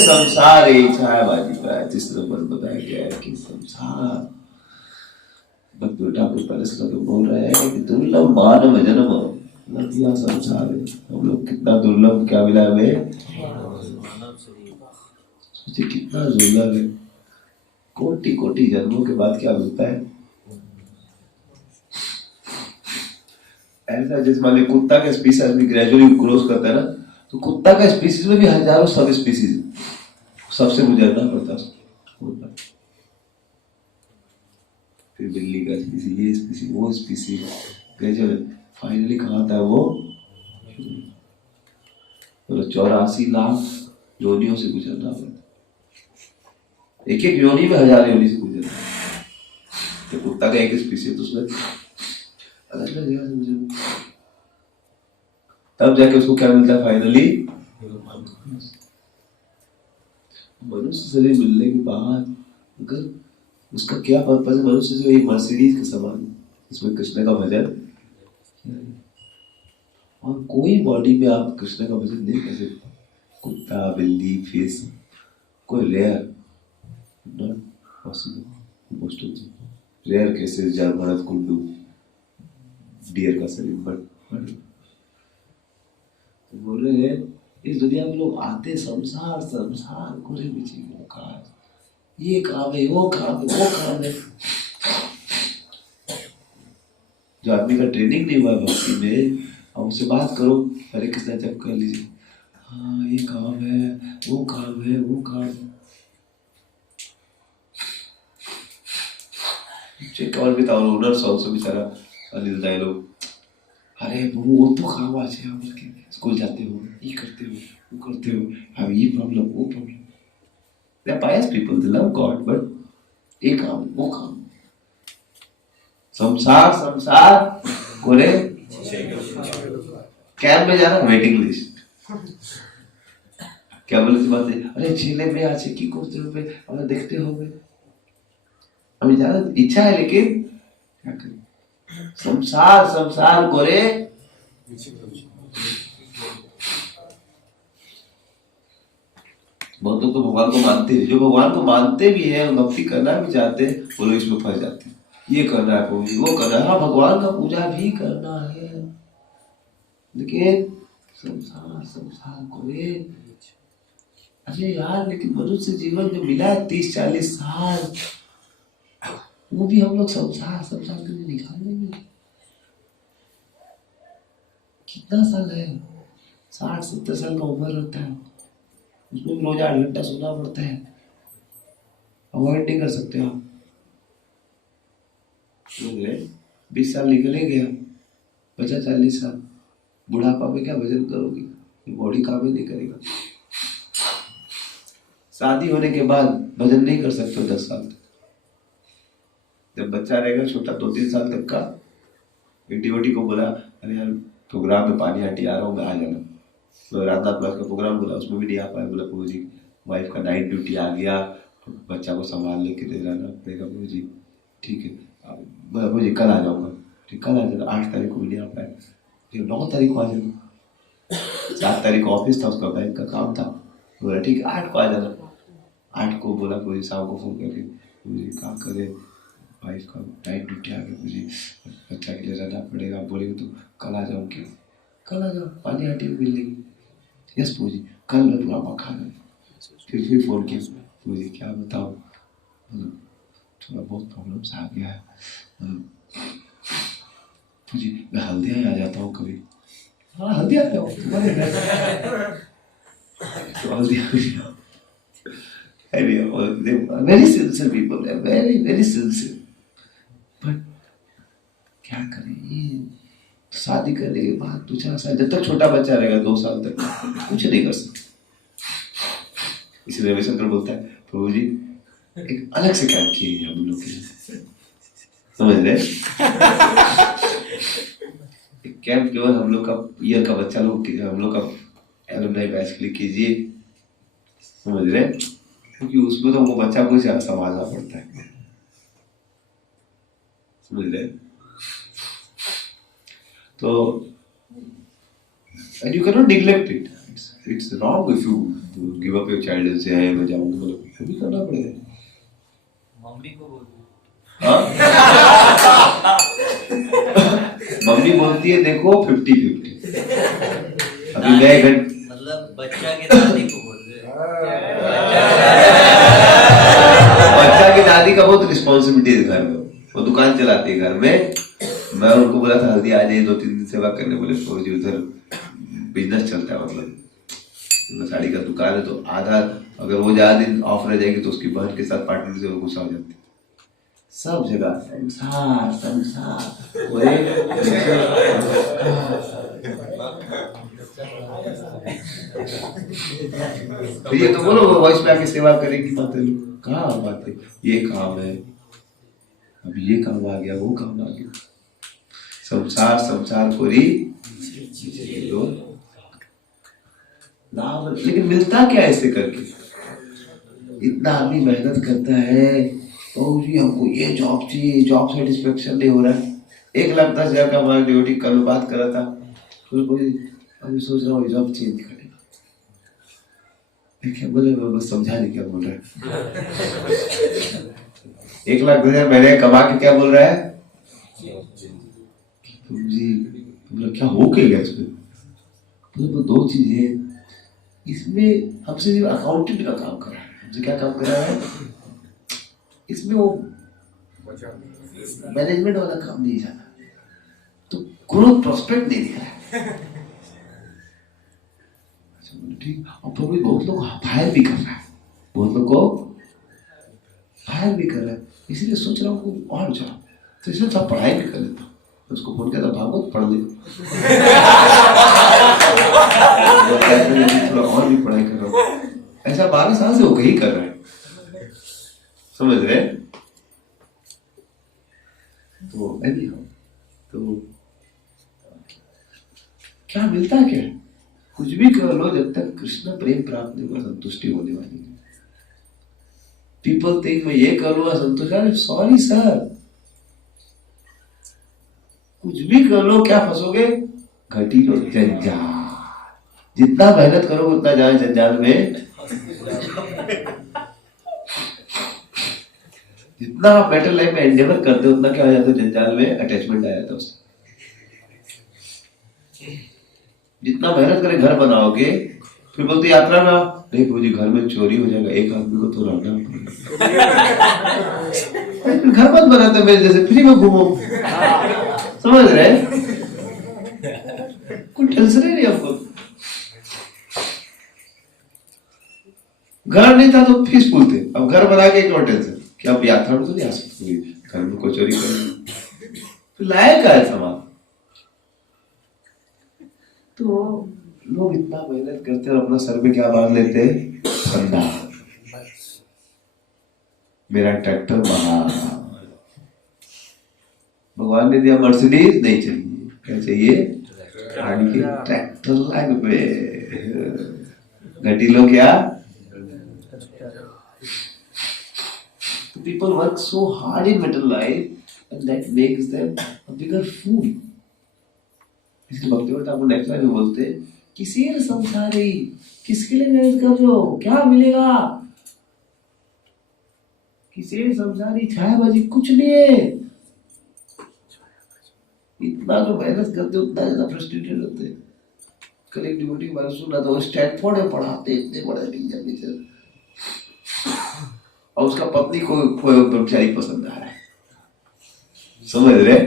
संसार एक छायाबाजी पर है। जिस तरह बस बताया गया है कि संसार भक्त ठाकुर परस का बोल रहे हैं कि दुर्लभ मानव जन्म नदिया संसार है। हम लोग कितना दुर्लभ क्या मिला हमें, सोचिए कितना दुर्लभ है। कोटि कोटि जन्मों के बाद क्या मिलता है। ऐसा जैसे मान लीजिए कुत्ता का स्पीसीज भी ग्रेजुअली क्रॉस करता है ना, तो कुत्ता का स्पीसीज में भी हजारों सब स्पीसीज, सबसे गुजरना पड़ता है। फिर बिल्ली का स्पीसीज, ये स्पीसीज, वो स्पीसीज, ग्रेजुअल फाइनली कहाँ आता है वो, तो 84 लाख योनियों से गुजरना पड़ता है। एक एक योनि में हजार योनि से गुजरना। तो कुत्ता का एक स्पीसीज तो उसमें अलग अलग जगह से गुजरना, तब जाके उसको क्या मिलता है फाइनली। मनुष्य शरीर मिलने के बाद अगर उसका क्या पर्पज है, मनुष्य से एक मर्सिडीज के समान इसमें कृष्ण का भजन। और कोई बॉडी में आप कृष्ण का भजन नहीं कर सकते। कुत्ता, बिल्ली, फिश, कोई rare, not possible. Most of the rare cases जानवर कुड डू, डियर का शरीर, बट बोल रहे हैं इस दुनिया में लोग आते संसार घुरे पीछे का, ये काम है, वो काम है, वो काम है। जो आदमी का ट्रेनिंग नहीं हुआ भक्ति में, अब उससे बात करो, हरे कृष्णा जप कर लीजिए, हाँ ये काम है, वो काम है, वो काम है। चेक और भी था, ओनर्स ऑल्सो बेचारा अनिल डायलॉग, अरे वो तो काम आज है, स्कूल जाते हो, ये करते हो, वो करते हो, अब ये प्रॉब्लम, वो problem. They are pious people, they love God, but ये काम, वो काम, संसार कोरे कैब में जाना, वेटिंग लिस्ट, क्या बोले बात है, अरे ছেলে মেয়ে আছে কি করতে হবে, আমরা দেখতে হবে, আমি জানা इच्छा है लेकिन क्या करें, संसार कोरे। बहुत लोग तो भगवान को मानते हैं, जो भगवान को मानते भी है, भक्ति करना भी चाहते हैं, वो लोग इसमें फंस जाते हैं, ये करना है प्रभु जी, वो करना है, हाँ भगवान का पूजा भी करना है, लेकिन संसार को ये, अरे यार लेकिन मनुष्य जीवन जो मिला है 30-40 साल, वो भी हम लोग संसार के लिए निकाल देंगे। कितना साल है, 60-70 साल का उम्र रहता है, उसमें भी रोज 8 घंटा सोना पड़ता है, अवॉइड नहीं कर सकते आप। 20 साल निकले गया, बचा 40 साल, बुढ़ापा में क्या भजन करोगे, बॉडी काम ही नहीं करेगा। शादी होने के बाद भजन नहीं कर सकते 10 साल तक, जब बच्चा रहेगा छोटा 2-3 साल तक का, एक डिवोटी को बोला, अरे यार प्रोग्राम में पानी आंटी आ रहा हूँ, मैं आ जाना, तो राधा प्लस का प्रोग्राम बोला, उसमें भी नहीं आ पाया, बोला प्रभु जी वाइफ का नाइट ड्यूटी आ गया, बच्चा को संभाल लेके दे रहना पड़ेगा प्रभु जी, ठीक है प्रभु जी कल आ जाऊँगा, ठीक कल आ जाना, 8 तारीख को भी नहीं आ पाया, ठीक 9 तारीख को आ जाना, 7 तारीख को ऑफिस था उसका, बैंक का काम था, बोला ठीक है 8 को आ जाना। 8 को बोला प्रभु जी साहब को फोन करके, प्रभु जी क्या करे, वाइफ का नाइट ड्यूटी आ गया प्रभु जी, बच्चा के लिए रहना पड़ेगा, आप बोलेंगे तो कल आ जाऊँ क्या, कल आ जाओ, पानी आंटी मिल लेगी, यस प्रभु जी कल मैं पूरा पका गया। फिर फोन किया, प्रभु जी क्या बताओ, थोड़ा बहुत प्रॉब्लम्स आ गया है, प्रभु जी मैं हल्दिया आ जाता हूँ कभी, हाँ हल्दिया आ जाओ तुम्हारे तो Haldia very sincere people, they are very sincere, but क्या करें, ये शादी करने के बाद 2-4 साल, जब तक छोटा बच्चा रहेगा 2 साल तक कुछ नहीं कर सकते। इसलिए रविशंकर बोलता है प्रभु जी एक अलग से काम किए हम लोग के, समझ रहे, कैंप केवल हम लोग का ईयर का बच्चा लोग, हम लोग का एलुमनाई बैच के लिए कीजिए, समझ रहे, क्योंकि उसमें तो हमको बच्चा को संभालना पड़ता है, समझ रहे, तो and you cannot neglect it, it's wrong if you give up your child and say hey मैं जाऊंगा, मतलब भी करना पड़ेगा। मम्मी को बोल, हाँ मम्मी बोलती है देखो 50-50, अभी मैं मतलब बच्चा के दादी को बोल रहे, बच्चा की दादी का बहुत रिस्पॉन्सिबिलिटी है घर में, वो दुकान चलाती है घर में, मैं उनको बोला था हल्दी आ जाए 2-3 दिन सेवा करने, बोले प्रभु जी उधर बिजनेस चलता है, मतलब साड़ी का दुकान है, तो आधा अगर वो ज्यादा दिन ऑफ रह जाएगी तो उसकी बहन के साथ पार्टनर से वो गुस्सा हो जाती है। सब जगह संसार तो ये तो बोलो वॉइस पे आके सेवा करेगी, कहाँ बात है, ये काम है, अभी ये काम आ गया, वो काम आ गया, संसार को री लाभ, लेकिन मिलता क्या ऐसे करके, इतना आदमी मेहनत करता है, और जी हमको ये जॉब चाहिए, जॉब सेटिस्फेक्शन नहीं हो रहा है। 1,10,000 का हमारा ड्यूटी कल बात कर रहा था, अभी सोच रहा हूँ जॉब चेंज करेगा। क्या बोले, मैं बस समझा नहीं क्या बोल रहा है। 1 लाख मैंने कमा के क्या बोल रहा है तुम जी। बोला क्या हो के गया इसमें? बोले 2 चीजें इसमें, हमसे अकाउंटेंट का काम कर रहा है। हमसे क्या काम कर रहा है? इसमें वो मैनेजमेंट वाला काम नहीं जाना, तो ग्रोथ प्रोस्पेक्ट नहीं दिख रहा है। ठीक, और प्रभु बहुत लोग फायर भी कर रहा है, बहुत लोग को फायर भी कर रहा है। इसलिए सोच रहा हूँ और जाओ, तो इसलिए सब पढ़ाई भी कर लेता हूँ। उसको फोन किया था, भागवत पढ़ ले, थोड़ा और भी पढ़ाई कर रहा हूँ। ऐसा 12 साल से वो कहीं कर रहा है, समझ रहे? तो तो क्या मिलता है? क्या कुछ भी कर लो, जब तक कृष्ण प्रेम प्राप्त नहीं होगा संतुष्टि होने वाली है। पीपल थिंक मैं ये कर लूंगा संतुष्ट, सॉरी सर, कुछ भी कर लो क्या फंसोगे? घटीलो जंजाल। जितना मेहनत करोगे उतना जाए जंजाल में। जितना आप बेटर लाइफ में एंडेवर करते हो उतना क्या हो जाता है? जंजाल में अटैचमेंट आ जाता है उससे। जितना मेहनत करे घर बनाओगे, फिर बोलते यात्रा में नहीं प्रभु जी घर में चोरी हो जाएगा, एक आदमी को तो रहना पड़ेगा। घर मत बनाते मेरे जैसे, फ्री में घूमो, समझ रहे? कोई टेंशन ही नहीं हमको। घर नहीं था तो फीस पूछते, अब घर बना के एक और टेंशन कि अब यात्रा में तो नहीं आ सकते, घर में कोई चोरी कर, तो लायक है समाज। तो लोग इतना मेहनत करते और अपना सर पे क्या बांध लेते? फंदा। मेरा ट्रैक्टर बाहर, भगवान ने दिया मर्सिडीज, नहीं चाहिए, क्या चाहिए? ट्रैक्टर लाइन पे घटीलो क्या? People work so hard in metal life and that makes them a bigger fool. इसलिए भक्तिवत ठाकुर नेक्स्ट लाइन में बोलते, किसी संसारी, किसके लिए मेहनत कर रहे हो? क्या मिलेगा? किसी संसारी छायाबाजी कुछ नहीं है। इतना जो मेहनत करते उतना ज्यादा फ्रस्ट्रेटेड होते। कल एक डिवोटी के बारे में सुना था, वो स्टैनफोर्ड में पढ़ाते, इतने बड़े टीचर, और उसका पत्नी को कोई ब्रह्मचारी पसंद आ रहा है, समझ रहे?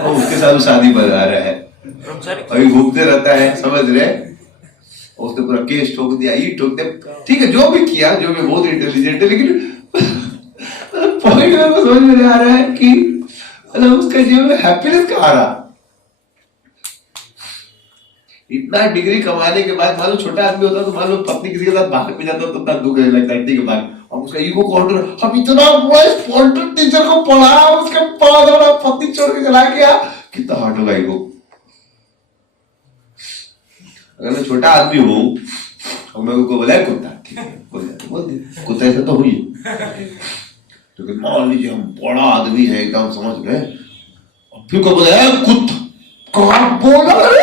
और उसके साथ शादी बना रहा है, अभी घूमते रहता है, समझ रहे? उसने पूरा केस ठोक दिया, ये ठोक दिया, ठीक है, जो भी किया, जो भी बहुत इंटेलिजेंट है, लेकिन पॉइंट मेरे को समझ में नहीं आ रहा है कि मतलब उसका जीवन में हैप्पीनेस कहाँ रहा? इतना डिग्री कमाने के बाद मान लो छोटा आदमी होता तो मान लो पत्नी किसी के साथ भाग पे जाता तो इतना दुख लगता है, ठीक है भाग, और उसका ईगो काउंटर, हम इतना बड़ा टीचर को पढ़ा, उसके पास वाला पत्नी छोड़ के चला गया, कितना हर्ट होगा ईगो। अगर मैं छोटा आदमी हूँ और मैं उनको बोला कुत्ता, ठीक है बोल दे, कुत्ता ऐसा तो हुई, लेकिन मान लीजिए हम बड़ा आदमी है एकदम, समझ गए, और फिर को बोला कुत्ता, कौन बोला रे,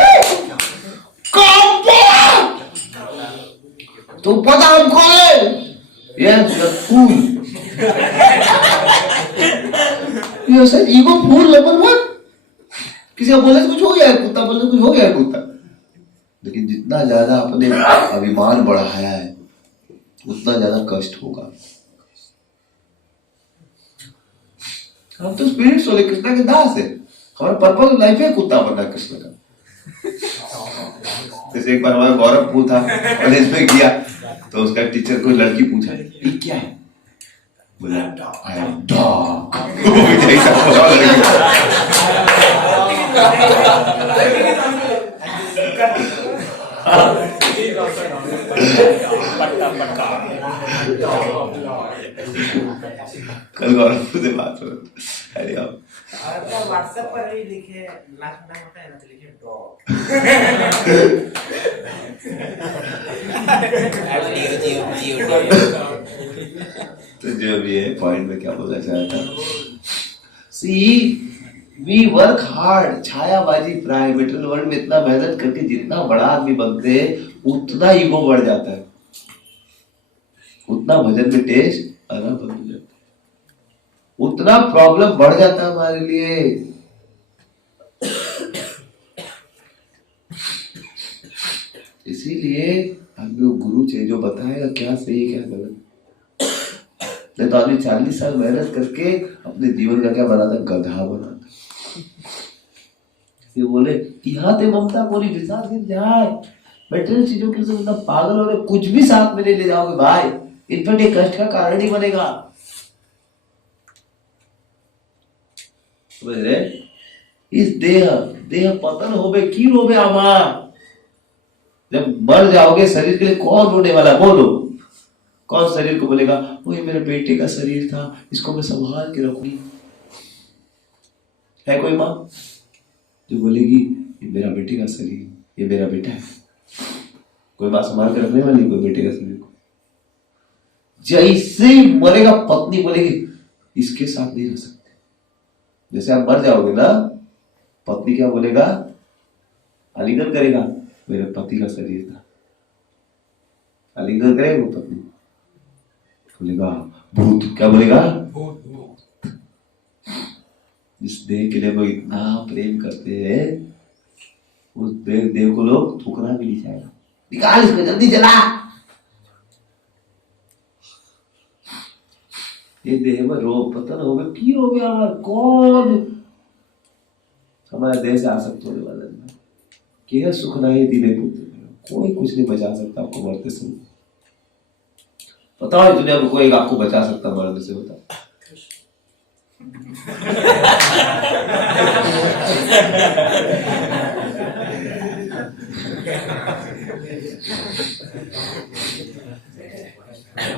तो पता हमको है, फूल, ये सर ईगो फूल नंबर 1। किसी का बोले कुछ हो गया है, कुत्ता बोले कुछ हो गया है कुत्ता, लेकिन जितना ज्यादा अपने अभिमान बढ़ाया है उतना ज्यादा कष्ट होगा। हम तो स्पिरिट्स वाले कृष्णा के दास है, हमारा पर्पल लाइफ है कुत्ता बनना कृष्ण का। जैसे एक बार हमारा गौरवपुर था, कॉलेज में गया तो उसका टीचर को लड़की पूछा ये क्या है, बोला आई एम डॉग। कल गौरवपुर से बात हो रही, अरे आप व्हाट्सएप पर ही लिखे नाक होता है ना, तो लिखे डॉग। तो जो भी है पॉइंट में क्या बोला चाहता, सी वी वर्क हार्ड, छायाबाजी प्राय, मेटेरियल वर्ल्ड में इतना मेहनत करके जितना बड़ा आदमी बनते हैं उतना ईगो बढ़ जाता है, उतना भजन में टेस्ट आना बंद हो जाता है, उतना प्रॉब्लम बढ़ जाता है हमारे लिए। इसीलिए हमें गुरु चाहिए जो बताएगा क्या सही क्या गलत। नहीं तो आदमी 40 साल मेहनत करके अपने जीवन का क्या बनाता, गधा बनाता। ये बोले यहाँ ते ममता बोली विशाल गिर जाए, मेटेरियल चीजों के लिए मतलब पागल हो रहे, कुछ भी साथ में नहीं ले जाओगे भाई, इनफैक्ट ये कष्ट का कारण ही बनेगा। समझ रहे? इस देह पतन होवे की रोवे आमा, जब मर जाओगे शरीर के लिए कौन रोने वाला, बोलो कौन शरीर को बोलेगा वो ये मेरे बेटे का शरीर था, इसको मैं संभाल के रखूंगी। है कोई माँ जो बोलेगी ये मेरा बेटे का शरीर, ये मेरा बेटा है? कोई माँ संभाल के रखने वाली कोई बेटे का शरीर को? जैसे ही मरेगा पत्नी बोलेगी इसके साथ नहीं रह सकते। जैसे आप मर जाओगे ना, पत्नी क्या बोलेगा, आलिंगन करेगा, मेरे पति का शरीर था, आलिंगन करेगा वो पत्नी, बोलेगा भूत, क्या बोलेगा, जिस देह के लिए लोग इतना प्रेम करते हैं उस देह को लोग थूकना भी नहीं चाहेगा, निकाल इसको जल्दी जला। ये देह में रोग पतन हो गया, की हो गया, कौन हमारे देह से आसक्त होने वाला है? केह सुख नहीं दिले पुत्र, कोई कुछ नहीं बचा सकता आपको मरते समय। बताओ दुनिया में कोई आपको बचा सकता मरने से? बताओ।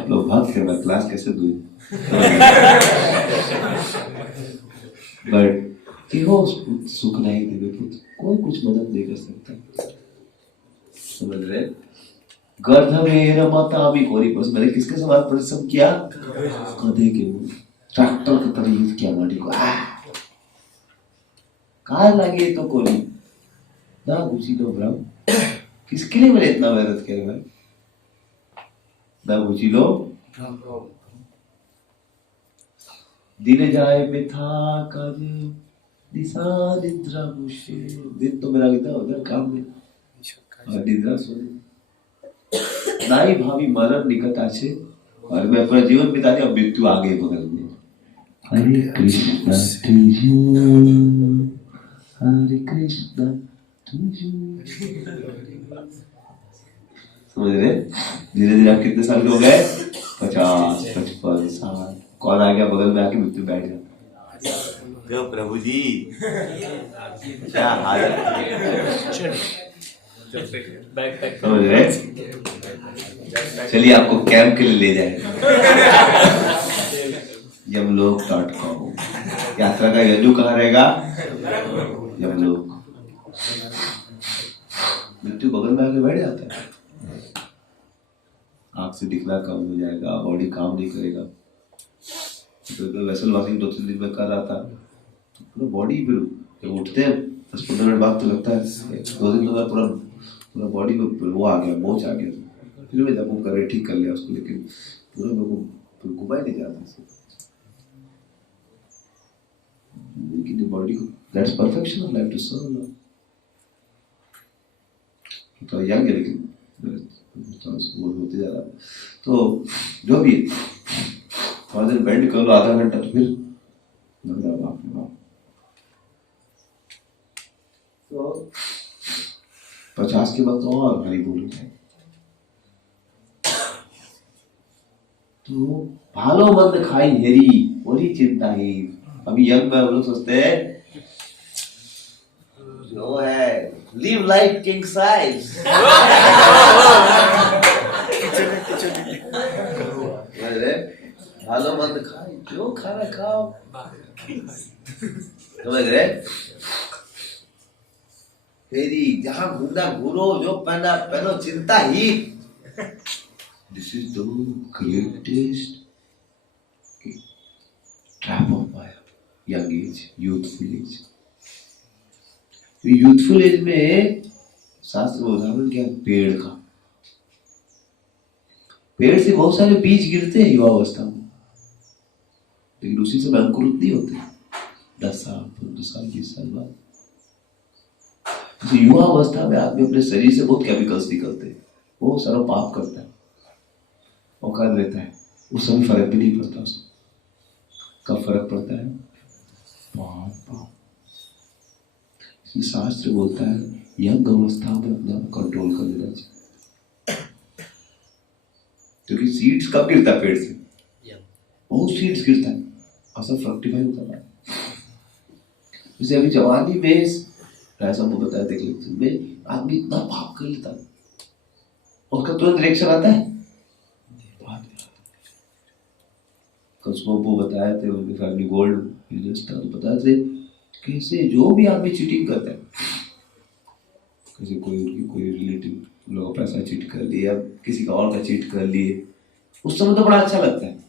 लोग भक्त है, क्लास कैसे दूँ? बट केहो सुख नहीं दिले पुत्र, कोई कुछ मदद नहीं कर सकता। समझ रहे? गर्धमेर मतामी कोरी पर, मैंने किसके समान परिश्रम किया? गधे के मुंह, ट्रैक्टर की तरह यूज किया बॉडी को। कहा लगे तो कोरी ना घुसी तो ब्रह्म, किसके लिए मैंने इतना मेहनत किया भाई? ना घुसी लो दिन जाए बिथा कर दिशा निद्रा मुशे, दिन तो मेरा कितना उधर काम में और निद्रा सोने नाई भावी मरण निकट आछे और मैं अपना जीवन बिता दिया, मृत्यु आगे बगल में। हरे कृष्ण समझ रहे? धीरे धीरे आप कितने साल के हो गए? 50, 55 साल। कौन आ गया बगल में आके मृत्यु बैठ जाता? क्यों प्रभु जी क्या हाल है? समझ रहे? चलिए आपको कैंप के लिए ले जाए yamlok.com। यात्रा का यजु कहाँ रहेगा? यमलोक। मृत्यु बगल में आके बैठ जाता है, आंख से दिखना कम हो जाएगा, बॉडी काम नहीं करेगा। तो वेसल वॉशिंग 2-3 दिन में कर रहा था, तो पूरा बॉडी फिर जब उठते हैं 10-15 मिनट बाद तो लगता है 2 दिन बाद पूरा बॉडी में वो आ गया, मोच आ गया। फिर मैं जब वो करे ठीक कर लिया उसको, लेकिन पूरा मेरे को घुमा ही नहीं जाता। लेकिन बॉडी को that's perfection of life to serve Lord. तो यंग है लेकिन वो होते जा रहा है। तो जो भी थोड़ा देर बेंड कर लो, आधा घंटा, तो फिर तो 50 के बाद तो और भारी बोल उठाए। तो भालो मंद खाई हेरी वही चिंता ही। अभी यंग में हम लोग सोचते हैं जो है लिव लाइफ किंग साइज, भालो मंद खाई, जो खाना खाओ, समझ रहे? फेरी जहां घूमना घूरो, जो पहना पहनो, चिंता ही। This is the greatest trap of Maya. Young age, youthful age. Youthful age में शास्त्र में उदाहरण क्या है? पेड़ का। पेड़ से बहुत सारे बीज गिरते हैं युवावस्था में, लेकिन उसी समय अंकुरित नहीं होते 10 साल 15 साल 20 साल बाद। तो युवा अवस्था में आदमी अपने शरीर से बहुत केमिकल्स निकलते हैं, वो सारा पाप करता है और कर लेता है, उस समय फर्क भी नहीं पड़ता उसको। कब फर्क पड़ता है? पाप। शास्त्र बोलता है यंग अवस्था में अपना कंट्रोल कर लेना चाहिए, क्योंकि सीड्स कब गिरता है पेड़ से? बहुत सीड्स गिरता है और सब फ्रक्टिफाई होता है। जैसे अभी जवानी में ऐसा मुझे बताया देख लेते में आदमी इतना पाप कर लेता है और उसका तुरंत रिएक्शन आता है। कसमों को बताया थे उनके फैमिली गोल्ड बिजनेस था, तो बताया थे कैसे जो भी आदमी चीटिंग करता है, कैसे कोई रिलेटिव लोग पैसा चीट कर लिए या किसी का और का चीट कर लिए, उस समय तो बड़ा अच्छा लगता है।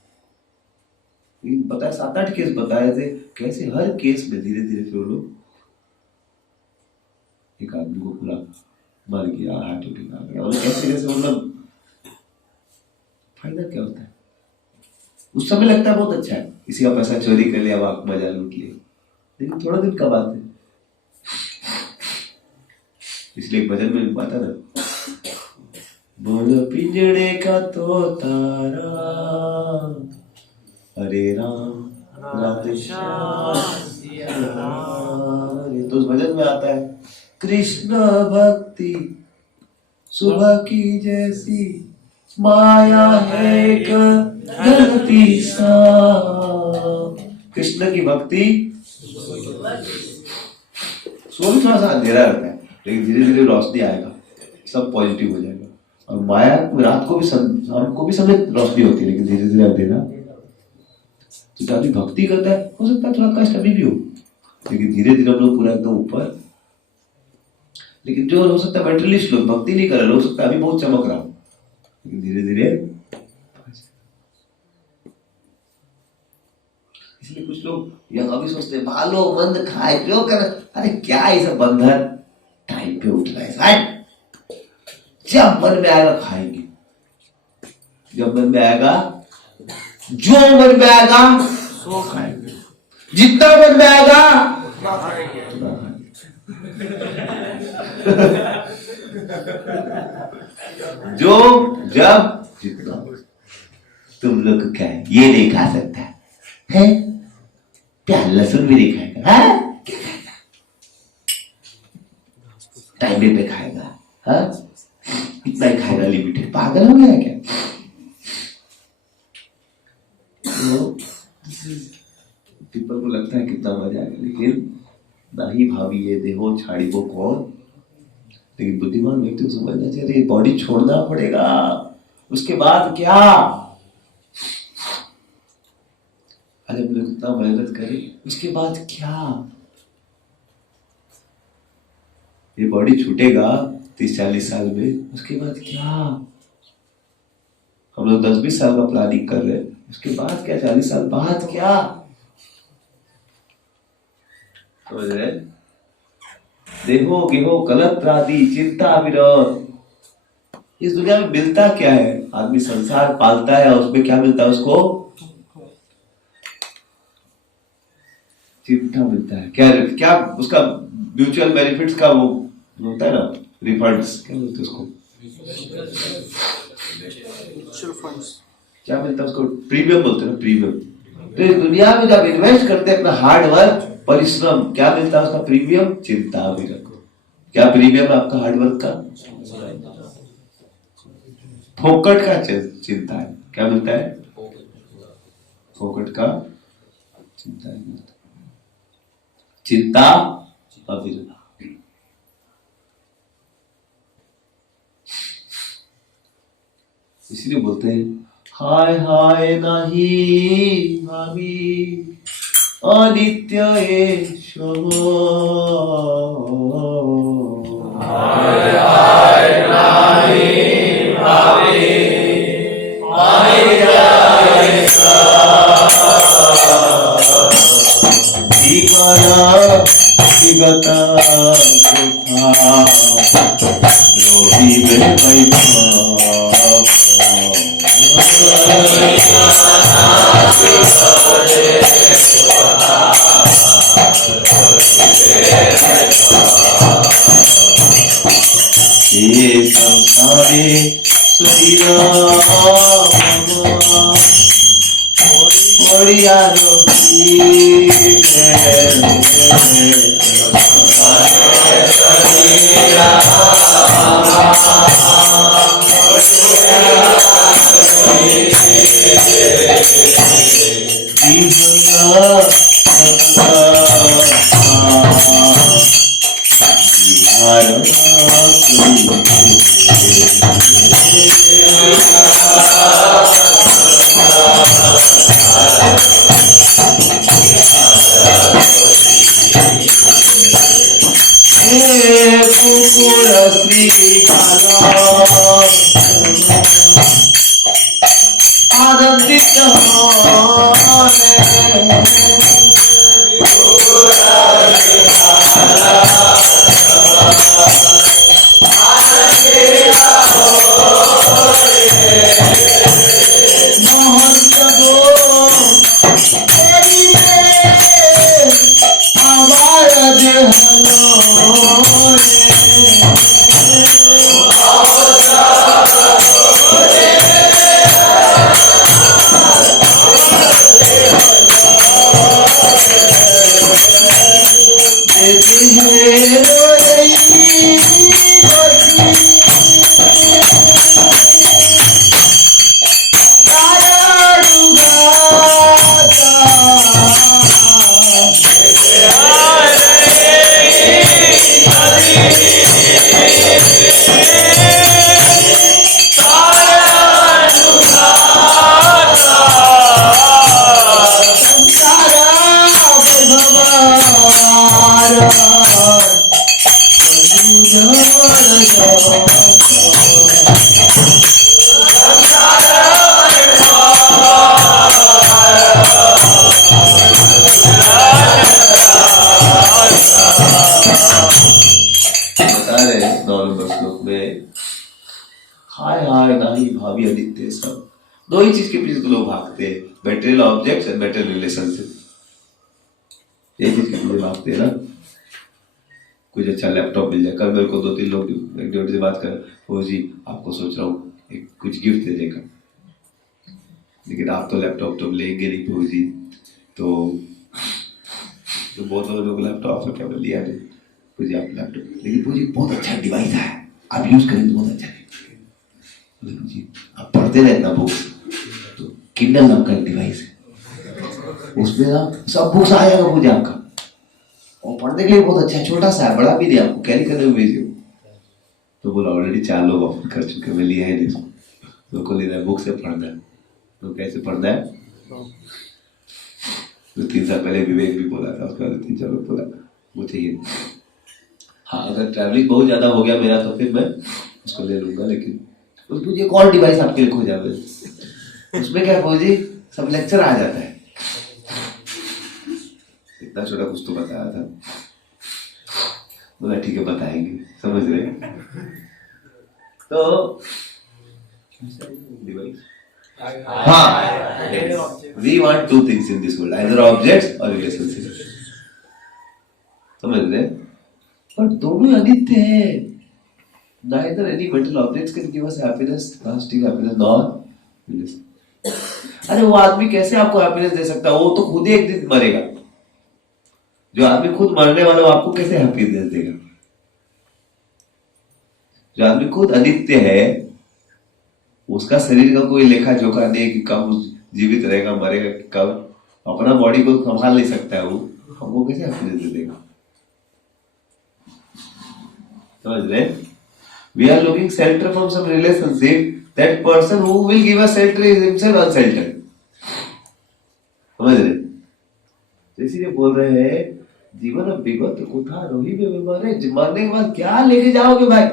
बताया 7-8 केस बताए थे कैसे हर केस में धीरे धीरे फिर लोग एक आदमी को पूरा मर गया, हार्ट अटैक आ गया, और कैसे कैसे मतलब फायदा क्या होता है? उस समय लगता है बहुत अच्छा है, किसी का पैसा चोरी कर लिया, आप मजा लूट लिया, लेकिन थोड़ा दिन का बात है। इसलिए एक भजन में बात है ना, बोल पिंजड़े का तोता हरे राम राधे श्याम सिया राम। तो उस भजन में आता है कृष्ण भक्ति सुबह की जैसी माया है गलती सा। कृष्ण की भक्ति सुबह भी थोड़ा सा अंधेरा रहता है, लेकिन धीरे धीरे रोशनी आएगा, सब पॉजिटिव हो जाएगा। और माया रात को भी शाम को भी समय रोशनी होती है, लेकिन धीरे धीरे अंधेरा। तो जब भक्ति करता है, हो सकता है थोड़ा कष्ट अभी भी हो, लेकिन धीरे धीरे हम लोग पूरा एकदम ऊपर। लेकिन जो हो सकता है मेंटलिस्ट लोग भक्ति नहीं कर रहे, हो सकता है अभी बहुत चमक रहा हो, लेकिन धीरे धीरे। इसलिए कुछ लोग यह अभी सोचते हैं भालो मंद खाए क्यों कर, अरे क्या ये सब बंधन, टाइम पे उठना है, जब मन में आएगा खाएंगे, जब मन में आएगा, जो मन में आएगा सो खाएंगे, जितना मन में आएगा उतना खाएंगे। जो जब जितना। तुम लोग को क्या है, ये नहीं खा सकता है, प्याज लहसुन भी नहीं खाएगा, है क्या खाएगा, टाइम पे खाएगा, हाँ इतना ही खाएगा, लिमिटेड। पागल हो गया क्या? पीपल को लगता है कितना मजा आएगा, लेकिन नहीं भाभी ये देहो छाड़ी को कौन। लेकिन बुद्धिमान व्यक्ति को समझना चाहिए बॉडी छोड़ना पड़ेगा, उसके बाद क्या? अरे हम लोग इतना मेहनत करें, उसके बाद क्या? ये बॉडी छूटेगा 30-40 साल में, उसके बाद क्या? हम लोग 10-20 साल का प्लानिंग कर रहे हैं, उसके बाद क्या? 40 साल बाद क्या? समझ रहे? देखो गेहो कलत राधी चिंता विरोध। इस दुनिया में मिलता क्या है? आदमी संसार पालता है, उसमें क्या मिलता है उसको? चिंता मिलता है। क्या क्या उसका म्यूचुअल बेनिफिट्स का वो होता है ना, रिफंड्स, क्या बोलते हैं उसको? क्या मिलता है उसको? प्रीमियम बोलते हैं ना, प्रीमियम। तो इस दुनिया में जब इन्वेस्ट करते हैं अपना हार्ड वर्क परिश्रम, क्या मिलता है उसका? प्रीमियम चिंता भी रखो। क्या प्रीमियम आपका हार्ड वर्क का? फोकट का चिंता है। क्या मिलता है? फोकट का चिंता है, चिंता अविरत। इसीलिए बोलते हैं हाय हाय नहीं भाभी अनित्य ईश्वर। हाय हाय नहीं भाभी अनित्य ईश्वर। रोही में बैठा ये संसारे बढ़िया भावी आदित्य सब दो ही चीज के पीछे तो लोग भागते हैं, material objects and material relationship. ये चीज के पीछे भागते हैं ना। कुछ अच्छा लैपटॉप मिल जाए। कल मेरे को 2-3 लोग एक डेढ़ से बात कर, वो जी आपको सोच रहा हूँ एक कुछ गिफ्ट दे देगा, लेकिन आप तो लैपटॉप तो लेंगे नहीं प्रभु जी। तो बहुत सारे लोग लैपटॉप क्या लिया नहीं प्रभु जी आप लैपटॉप, लेकिन प्रभु जी बहुत अच्छा डिवाइस है, आप यूज करेंगे बहुत अच्छा है। जी आप पढ़ते रहे इतना बुक्स, तो किंडल नाम का एक डिवाइस है, उसमें ना सब बुक्स आ जाएगा मुझे आपका, और पढ़ने के लिए बहुत अच्छा है, छोटा सा है, बड़ा भी नहीं, आपको कैरी करने में भेजिए। तो बोला ऑलरेडी 4 लोग ऑफर कर चुके, मैं लिया ही नहीं, मेरे को लेना है बुक से पढ़ना है। तो कैसे पढ़ना है? तो 3 साल पहले विवेक भी बोला था, उसके बाद 3-4 लोग बोला वो चाहिए। हाँ अगर ट्रैवलिंग बहुत ज्यादा हो गया मेरा तो फिर मैं उसको ले लूंगा, लेकिन उसमें एक और डिवाइस आपके लिए खो जाए, उसमें क्या फौजी सब लेक्चर आ जाता है। इतना छोटा कुछ तो बताया था, बोला ठीक है बताएंगे, समझ रहे। तो डिवाइस हाँ, we want 2 things in this world, either objects or relationships, समझ रहे। पर दोनों अनित्य है। Neither any material objects can give us happiness, lasting happiness, nor relation। अरे वो आदमी कैसे आपको हैप्पीनेस दे सकता है? वो तो खुद ही एक दिन मरेगा। जो आदमी खुद मरने वाला वो आपको कैसे हैप्पीनेस देगा? जो आदमी खुद अनित्य है, उसका शरीर का कोई लेखा जोखा नहीं कि कब जीवित रहेगा मरेगा, कब अपना बॉडी को संभाल नहीं सकता है, वो हमको कैसे हैप्पीनेस दे देगा? समझ रहे? We are looking shelter from some relationship. That person who will give us shelter is himself unsheltered. समझ रहे? इसीलिए बोल रहे हैं जीवन विगत कुथा रोही में मरे, मरने के बाद क्या लेके जाओगे भाई?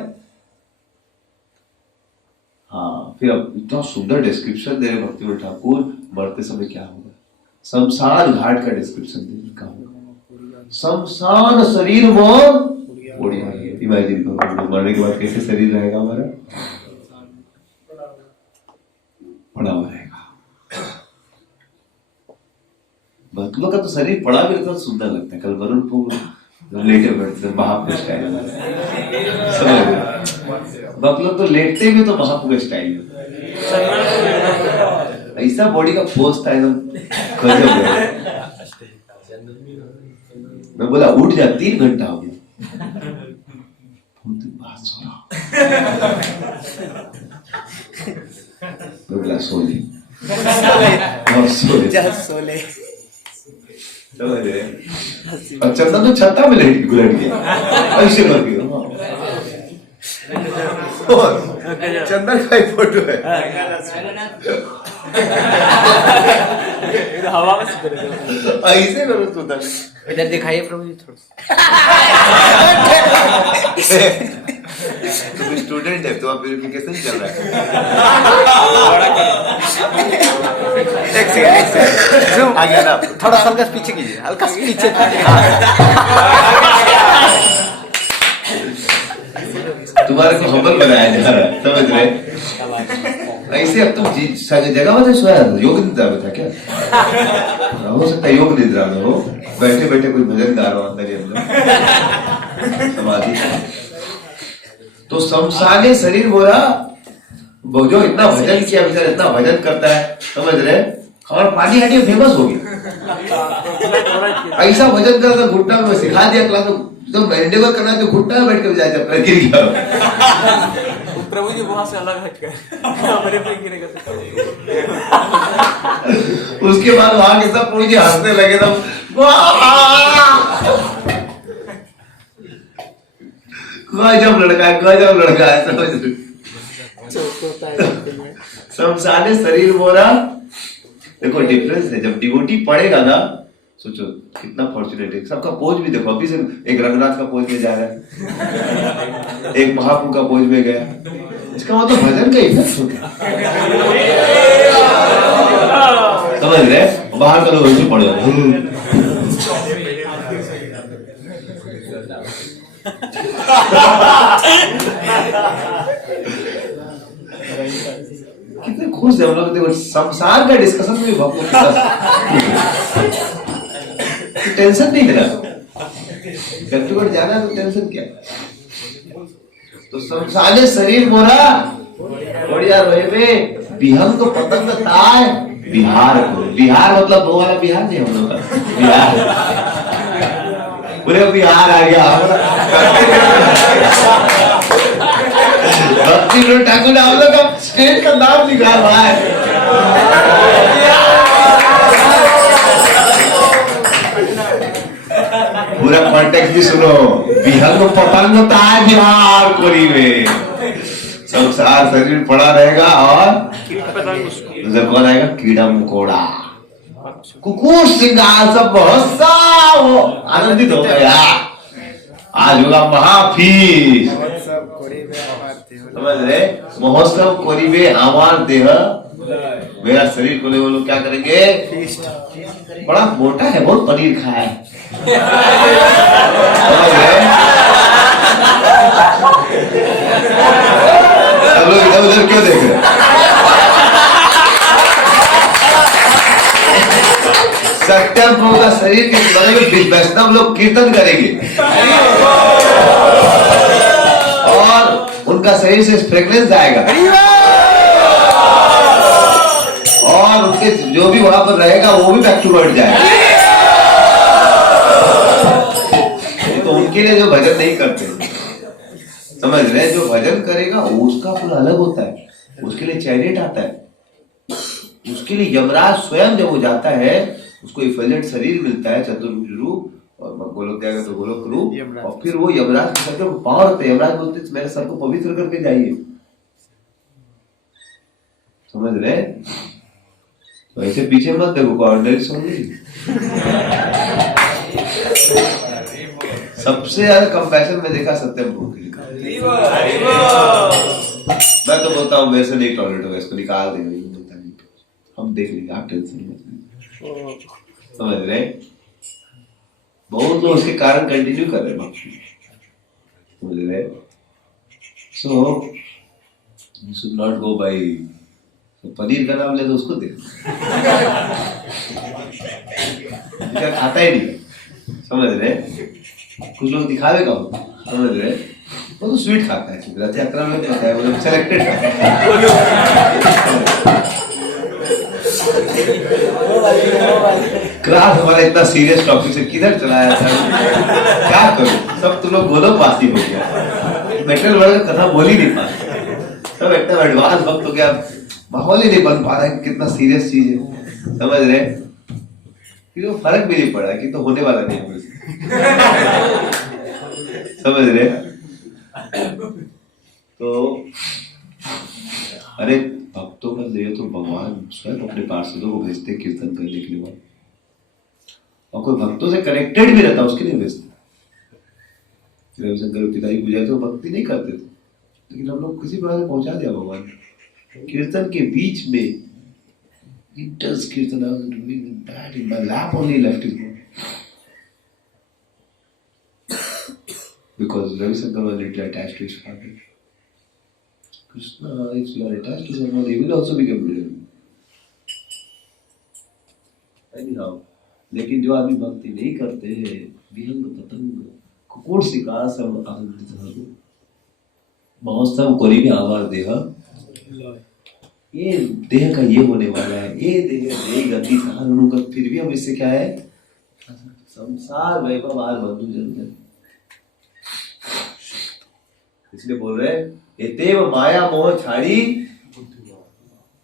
हाँ फिर अब इतना सुंदर डिस्क्रिप्शन दे रहे भक्तिविनोद ठाकुर, मरते समय क्या होगा? शमशान घाट का डिस्क्रिप्शन दे रहे, क्या होगा? शमशान शरीर वो बॉडी इमेजिन करो, मरने के बाद कैसे शरीर रहेगा हमारा, पड़ा हुआ रहेगा। भक्तों का तो शरीर पड़ा भी रहता सुंदर लगता है। कल वरुण पूर्ण लेटे बैठते महापुरुष स्टाइल में, भक्तों तो लेटते भी तो महापुरुष स्टाइल में, ऐसा बॉडी का पोज था एकदम गजब है। मैं बोला उठ जा, 3 घंटा हो गया, बात सो रहा, मैं बोला सो ले, सो ले, समझ रहे? और चंदन तो छत्ता में घुलट गया ऐसे करके। चंदन का एक फोटो है, हवा में ऐसे करो सुधा, इधर दिखाइए प्रभु जी थोड़ा। तुम स्टूडेंट है, तो प्यूरिफिकेशन चल रहा है। एक सेकंड आ गया ना, थोड़ा हल्का पीछे कीजिए, हल्का पीछे। तुम्हारे को हम्बल बनाया जा रहा है, समझ रहे? ऐसे अब तुम जगह में सोया, योग निद्रा में था क्या? हो सकता है योग निद्रा में हो, बैठे बैठे कोई भजन गा रहा हो अंदर ही अंदर समाधि। तो शमशाने शरीर बोला, जो इतना भजन किया, बेचारा इतना भजन करता है, समझ रहे? और पानी हटी फेमस हो गया, ऐसा भजन करता घुटना में सिखा दिया क्लास में, जब एंडेवर करना है तो घुटना में बैठ के जाए, जब गिर गया प्रभु जी वहां से अलग हट कर मेरे पे गिरेगा। उसके बाद वहां के सब प्रभु जी हंसने लगे, तब गजब लड़का है, गजब लड़का है, समझ रहे? शमशाने शरीर बोला। देखो डिफरेंस है, जब डिवोटी पढ़ेगा ना, सोचो कितना फॉर्चुनेट है। सबका पोज भी देखो, अभी से एक रंगनाथ का पोज में जा रहा है, एक महाप्रभु का पोज में गया, इसका मतलब भजन का इफेक्ट होता है, समझ रहे? बाहर का लोग ऐसे पड़ जाते, कितने खुश है हम लोग। देखो संसार का डिस्कशन में भक्तों के साथ टेंशन नहीं लेना, व्यक्तिगत जाना तो टेंशन क्या। तो शमशाने शरीर मोरा बढ़िया रहे में विहंग पतंग ताय बिहार को। बिहार मतलब वो वाला बिहार नहीं, हम लोग का बिहार, पूरे बिहार आ गया। भक्ति विनोद ठाकुर ने हम लोग का स्टेट का नाम लिखा हुआ है। पूरा कॉन्टेक्स्ट भी सुनो, विहंग पतंग ताय बिहार कोरी में, संसार शरीर पड़ा रहेगा और उधर कौन आएगा? कीड़ा मकोड़ा, कुकुर सिंगार सब बहुत सा वो आनंदित हो गया। आज होगा महाफीस, समझ रहे? महोत्सव करीबे आवार देह, मेरा शरीर को वो लोग क्या करेंगे? बड़ा मोटा है, बहुत पनीर खाया है, समझ रहे? सब लोग इधर उधर क्यों देख रहे? सत्यम प्रभु का शरीर के बारे में वैष्णव लोग कीर्तन करेंगे और उनका शरीर से फ्रेग्रेंस आएगा और उनके जो भी वहां पर रहेगा वो भी बैक टू वर्ड जाएगा। तो उनके लिए जो भजन नहीं करते, समझ रहे? जो भजन करेगा उसका फल अलग होता है, उसके लिए चैरियट आता है, उसके लिए यमराज स्वयं जब वो जाता है उसको इफेलेंट शरीर मिलता है, चतुर्भुज रूप, और गोलोक जाएगा तो गोलोक रूप, और फिर वो यमराज के सर पर पांव रखते हैं। यमराज बोलते मेरे सर को पवित्र करके जाइए, समझ रहे? तो ऐसे पीछे मत देखो, कॉर्नर सुन ली। सबसे ज्यादा कंपैशन में देखा सत्यम प्रभु के लिए। मैं तो बोलता हूँ मेरे से नहीं टॉयलेट होगा, इसको निकाल देंगे, हम देख लेंगे, आप टेंशन मत लीजिए, समझ रहे? बहुत लोग उसके कारण कंटिन्यू कर रहे हैं, समझ रहे? So you should not go by, paneer का नाम ले तो उसको दे, खाता ही नहीं, समझ रहे? कुछ लोग दिखावे का होता, समझ रहे? वो तो स्वीट खाता है, रथ यात्रा में पता है, मतलब सेलेक्टेड क्लास हमारा इतना सीरियस टॉपिक से किधर चला जाता है, क्या करूं? सब तुम लोग बोलो पास ही हो गया, मेटल वर्ल्ड का कथा बोल ही नहीं पाते, सब एकदम एडवांस वक्त हो गया, माहौल ही नहीं बन पा रहा है, कितना सीरियस चीज है, समझ रहे? क्योंकि फर्क भी नहीं पड़ा कि तो होने वाला नहीं है, समझ रहे? तो अरे भक्तों का देह तो भगवान स्वयं अपने पार्षदों को भेजते कीर्तन करने के लिए, और कोई भक्तों से कनेक्टेड भी रहता उसके लिए भेजते। रविशंकर पिताजी पूजा तो भक्ति नहीं करते थे, लेकिन हम लोग किसी प्रकार से पहुंचा दिया भगवान कीर्तन के बीच में। He does kirtan, I was doing that in my lap only left his body. Because Ravi Shankar was little attached to his father. Krishna, if you are attached to someone, he will also become brilliant. Anyhow, लेकिन जो आदमी भक्ति नहीं करते हैं, विहंग पतंग कुकुर शिकार सब आनंदित हो, महोत्सव कोरी भी आवाज देहा, ये देह का ये होने वाला है, ये देह गति सहानुगत, फिर भी हम इससे क्या है, संसार वैभव आर बंधु जन, इसलिए बोल रहे एतेव माया मोह छाड़ी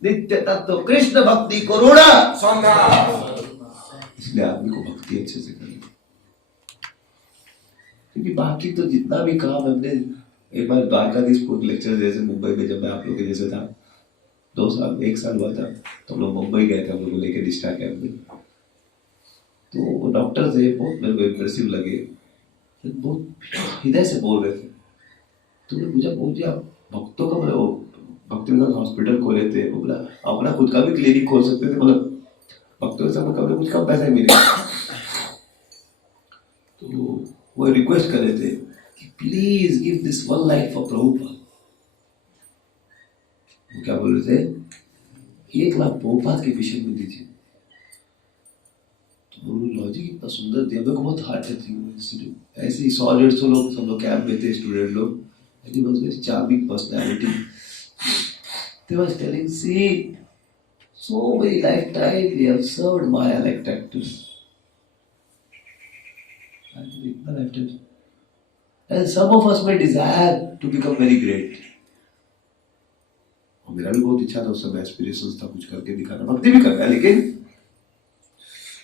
नित्य तत्व कृष्ण भक्ति करुणा, इसलिए आदमी को भक्ति अच्छे से करनी, क्योंकि बाकी तो जितना भी काम हमने, एक बार द्वारकाधीश लेक्चर जैसे मुंबई में जब मैं आप लोग के जैसे था, 2 साल 1 साल हुआ था, तो हम लोग मुंबई गए थे, हम लोग को लेके निष्ठा कैंप में, तो वो डॉक्टर थे, बहुत मेरे को इम्प्रेसिव लगे, बहुत हृदय से बोल रहे थे। तो मैंने पूछा जी आप भक्तों का मतलब भक्ति विकास हॉस्पिटल खोले थे, वो बोला अपना खुद का भी क्लिनिक खोल सकते थे, मतलब भक्तों के सामने कभी कुछ कम पैसा मिलेगा। तो वो रिक्वेस्ट कर रहे थे कि please give this 1 life for Prabhupada. वो क्या बोल रहे थे, 1 लाख प्रभुपाद के विषय में दीजिए। तो लॉजिक इतना सुंदर दिया, मेरे को बहुत हार्ट टचिंग। ऐसे ही 100-150 लोग सब लोग कैंप में थे, स्टूडेंट लोग, and he was very charming personality. They was telling, see, so many lifetimes we have served Maya like tractors. And some of us may desire to become very great. और मेरा भी बहुत इच्छा था, उस समय एस्पिरेशंस था कुछ करके दिखाना, भक्ति भी करना है, लेकिन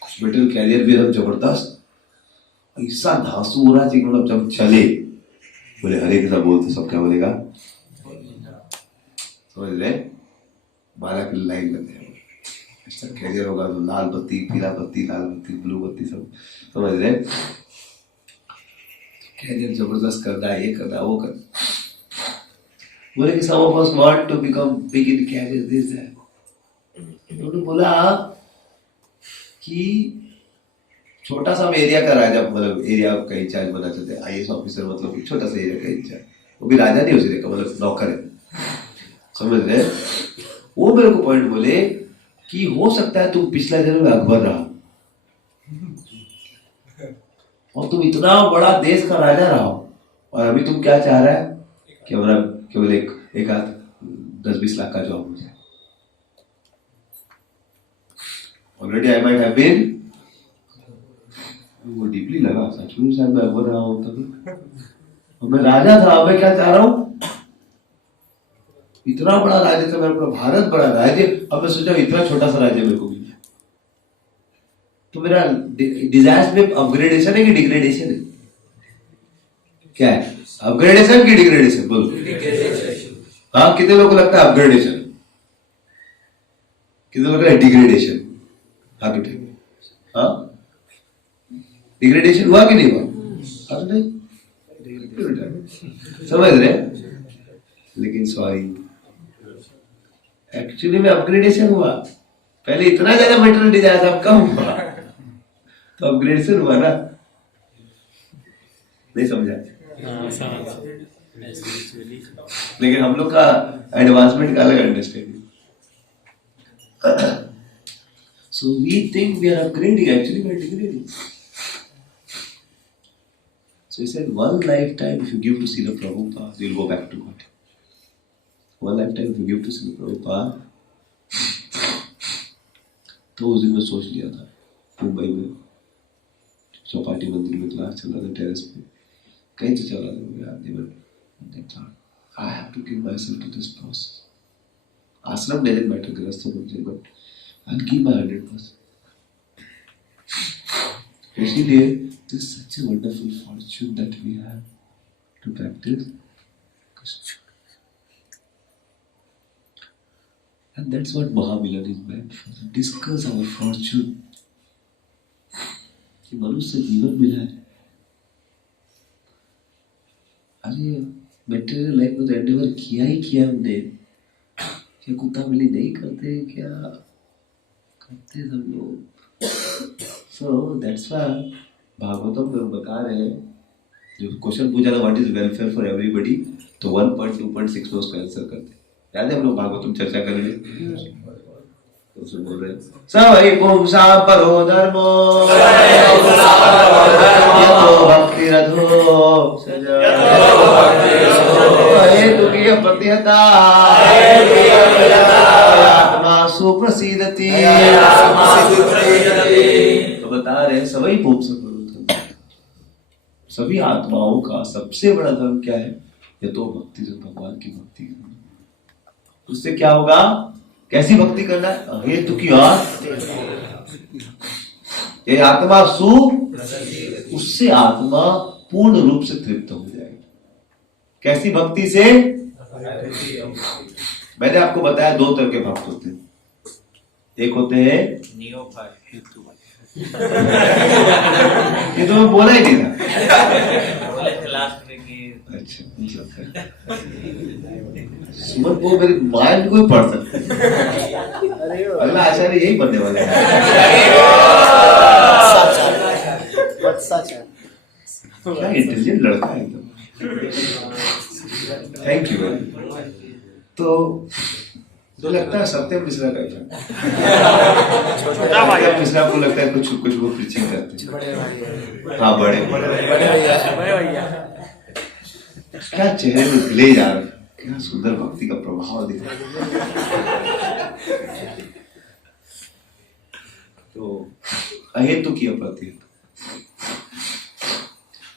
कुछ बेटर कैरियर भी एकदम जबरदस्त, ऐसा धांसू हो रहा है, मतलब जब चले बोले हरे कृष्णा बोलते सब क्या बोलेगा, समझ रहे? 12 की लाइन लग गया, अच्छा कैरियर होगा तो लाल बत्ती, पीला बत्ती, लाल बत्ती, ब्लू बत्ती, सब समझ रहे? कैरियर जबरदस्त करना है, ये करना वो करना। बोले कि some of us want to become big in career, this that। उन्होंने बोला कि छोटा सा एरिया का राजा, मतलब एरिया का इंचार्ज बनना चाहते हैं, IAS ऑफिसर, मतलब एक छोटा सा एरिया का इंचार्ज, वो भी राजा नहीं हो सकेगा, मतलब नौकर है, समझ रहे? वो मेरे को पॉइंट बोले कि हो सकता है तुम पिछला जन्म में अकबर रहा और तुम इतना बड़ा देश का राजा रहा, और अभी तुम क्या चाह रहा है कि हमारा केवल एक आध 10-20 लाख का जॉब हो जाए। Already I might have been, वो डीपली लगा, सच में शायद मैं अकबर रहा हूं तब, और मैं राजा था, मैं क्या चाह रहा हूं, इतना बड़ा राज्य था मेरा, पूरा भारत बड़ा राज्य, अब मैं सोचा इतना छोटा सा राज्य मेरे को मिल जाए। तो मेरा डिजायर्स में अपग्रेडेशन है कि डिग्रेडेशन है? क्या है, अपग्रेडेशन की डिग्रेडेशन? बोलो। हाँ, कितने लोगों को लगता है अपग्रेडेशन, कितने लोगों को डिग्रेडेशन? हाँ ठीक है, हाँ डिग्रेडेशन हुआ कि नहीं हुआ? हाँ नहीं, समझ रहे? लेकिन सॉरी, एक्चुअली में अपग्रेडेशन हुआ। पहले इतना ज्यादा मटेरियल डिजायर था, कम हुआ तो अपग्रेडेशन हुआ ना, नहीं समझा? लेकिन हम लोग का एडवांसमेंट का अलग understanding. So we think we are upgrading, actually we are degrading. So he said, one lifetime if you give to Srila Prabhupada, you'll go back to God. One lifetime if you give to Srila Prabhupada. तो उस दिन मैं सोच लिया था मुंबई में चौपाटी मंदिर में क्लास चल रहा था टेरेस पे कहीं तो चल रहा था मुझे याद नहीं but I have to give myself to this process. Ashram doesn't matter गृहस्थ मुझे बट आई गिव माय 100%. इसीलिए this is such a wonderful fortune that we have to practice Krishna. And that's what Mahamilan is meant for. To discuss our fortune. कि मनुष्य जीवन मिला है. अरे material life में तो एंडेवर किया ही किया हमने. क्या कुत्ता बिल्ली नहीं करते क्या करते सब लोग. So that's why भागवतम में बता रहे हैं जो क्वेश्चन पूछा था what is welfare for everybody तो 1.2.6 में उसका आंसर करते. याद है हम लोग भागवतम चर्चा करेंगे तो उसमें बोल रहे हैं सवै पुंसां परो धर्मो यतो भक्तिरधो हेतु की प्रतिहता आत्मा सुप्रसीदति. तो बता रहे हैं सवै पुंसां परो धर्मो, सभी आत्माओं का सबसे बड़ा धर्म क्या है? ये तो भक्ति, जो भगवान की भक्ति करना. उससे क्या होगा? कैसी भक्ति करना है? हेतु की ये आत्मा सु उससे आत्मा पूर्ण रूप से तृप्त हो जाएगी. कैसी भक्ति से? मैंने आपको बताया दो तरह के भक्त होते हैं. एक होते हैं ये तो मैं बोला ही नहीं था. अच्छा सुमन को मेरे माइंड को ही पढ़ सकते हैं. अगला आचार्य यही बनने वाला है. क्या इंटेलिजेंट लड़का है एकदम. Thank you. तो लगता है सत्यम मिश्रा का सत्यम मिश्रा को लगता है कुछ कुछ वो प्रीचिंग करते हैं. हाँ बड़े भैया क्या चेहरे में ग्लेज आ रहा है. क्या सुंदर भक्ति का प्रभाव दिख रहा है. तो अहेतु की अप्रति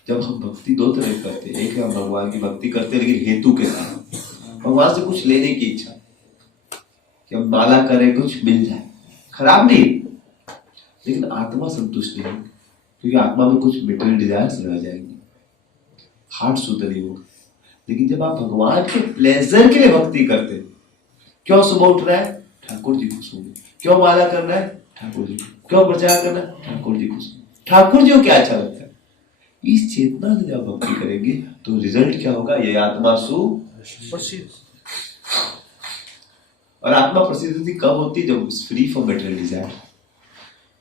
जब हम भक्ति दो तरह करते हैं. एक है हम भगवान की भक्ति करते हैं लेकिन हेतु के साथ भगवान से कुछ लेने की इच्छा कि हम माला करें कुछ मिल जाए. खराब नहीं लेकिन आत्मा संतुष्ट नहीं क्योंकि आत्मा में कुछ मेटेरियल डिजायर्स रह जाएंगे. हार्ट शुद्ध नहीं होगा. लेकिन जब आप भगवान के प्लेजर के लिए भक्ति करते हैं, क्यों सुबह उठ रहा है? ठाकुर जी खुश होंगे. क्यों माला करना है? ठाकुर जी. क्यों प्रचार करना है? ठाकुर जी खुश. ठाकुर जी को क्या अच्छा लगता है? इस चेतना से जब भक्ति करेंगे तो रिजल्ट क्या होगा? ये आत्मा सुप्रसिद्ध. और आत्मा प्रसिद्धि कब होती है? जब फ्री फ्रॉम मेटेरियल डिजायर.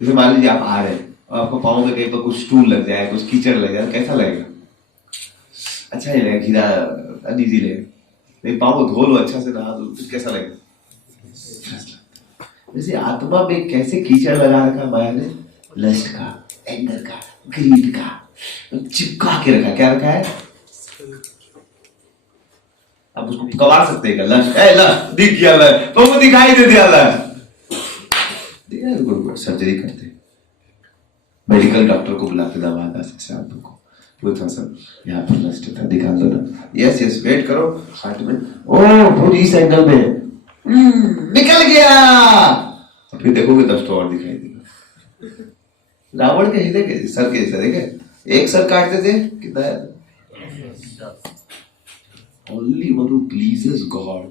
जैसे मान लीजिए आप आ रहे हैं और आपको पाँव में कहीं पर कुछ स्टूल लग जाए, कुछ कीचड़ लग जाए, कैसा लगेगा? अच्छा नहीं लगेगा, घिरा अनईजी लगेगा. लेकिन पाँव को धो लो अच्छा से, नहा दो, फिर कैसा लगेगा? जैसे आत्मा में कैसे कीचड़ लगा रखा माया ने? लस्ट का, एंगर का, ग्रीड का चिपका के रखा. क्या रखा है? आप उसको कबाड़ सकते हैं. लस्ट लस्ट दिख गया, लस्ट तो दिखाई दे दिया. लस्ट सर्जरी करते, मेडिकल डॉक्टर को बुलाते दवा से आपको वो थोड़ा सा यहाँ पर लस्ट था, दिखा दो ना. यस यस वेट करो. हार्ट में ओ इस एंगल में निकल गया. और फिर देखोगे 10 और दिखाई देगा. रावण के हृदय के सर के जैसा देखे. एक सर काटते थे कितना है? Only one who pleases God,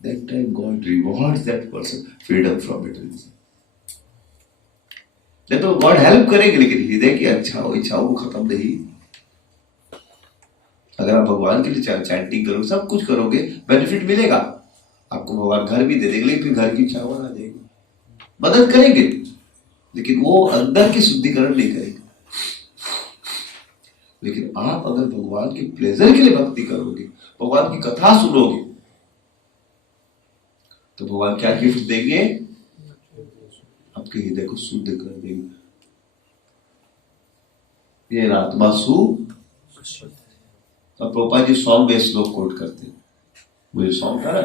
that time God rewards that person freedom from materialism. नहीं तो God help करेंगे लेकिन हृदय की इच्छाओं को खत्म नहीं. अगर आप भगवान के लिए चैंटिंग करोगे, सब कुछ करोगे, बेनिफिट मिलेगा आपको. भगवान घर भी दे देंगे लेकिन फिर घर की इच्छाओं आ जाएगी. मदद करेंगे लेकिन वो अंदर की शुद्धिकरण नहीं करेंगे. लेकिन आप अगर भगवान के प्लेजर के लिए भक्ति करोगे, भगवान की कथा सुनोगे, तो भगवान क्या गिफ्ट देंगे? आपके हृदय को शुद्ध कर देंगे। ये आत्मा सु। तो प्रभुपाद जी सॉन्ग में श्लोक कोट करते हैं। मुझे सॉन्ग था ना,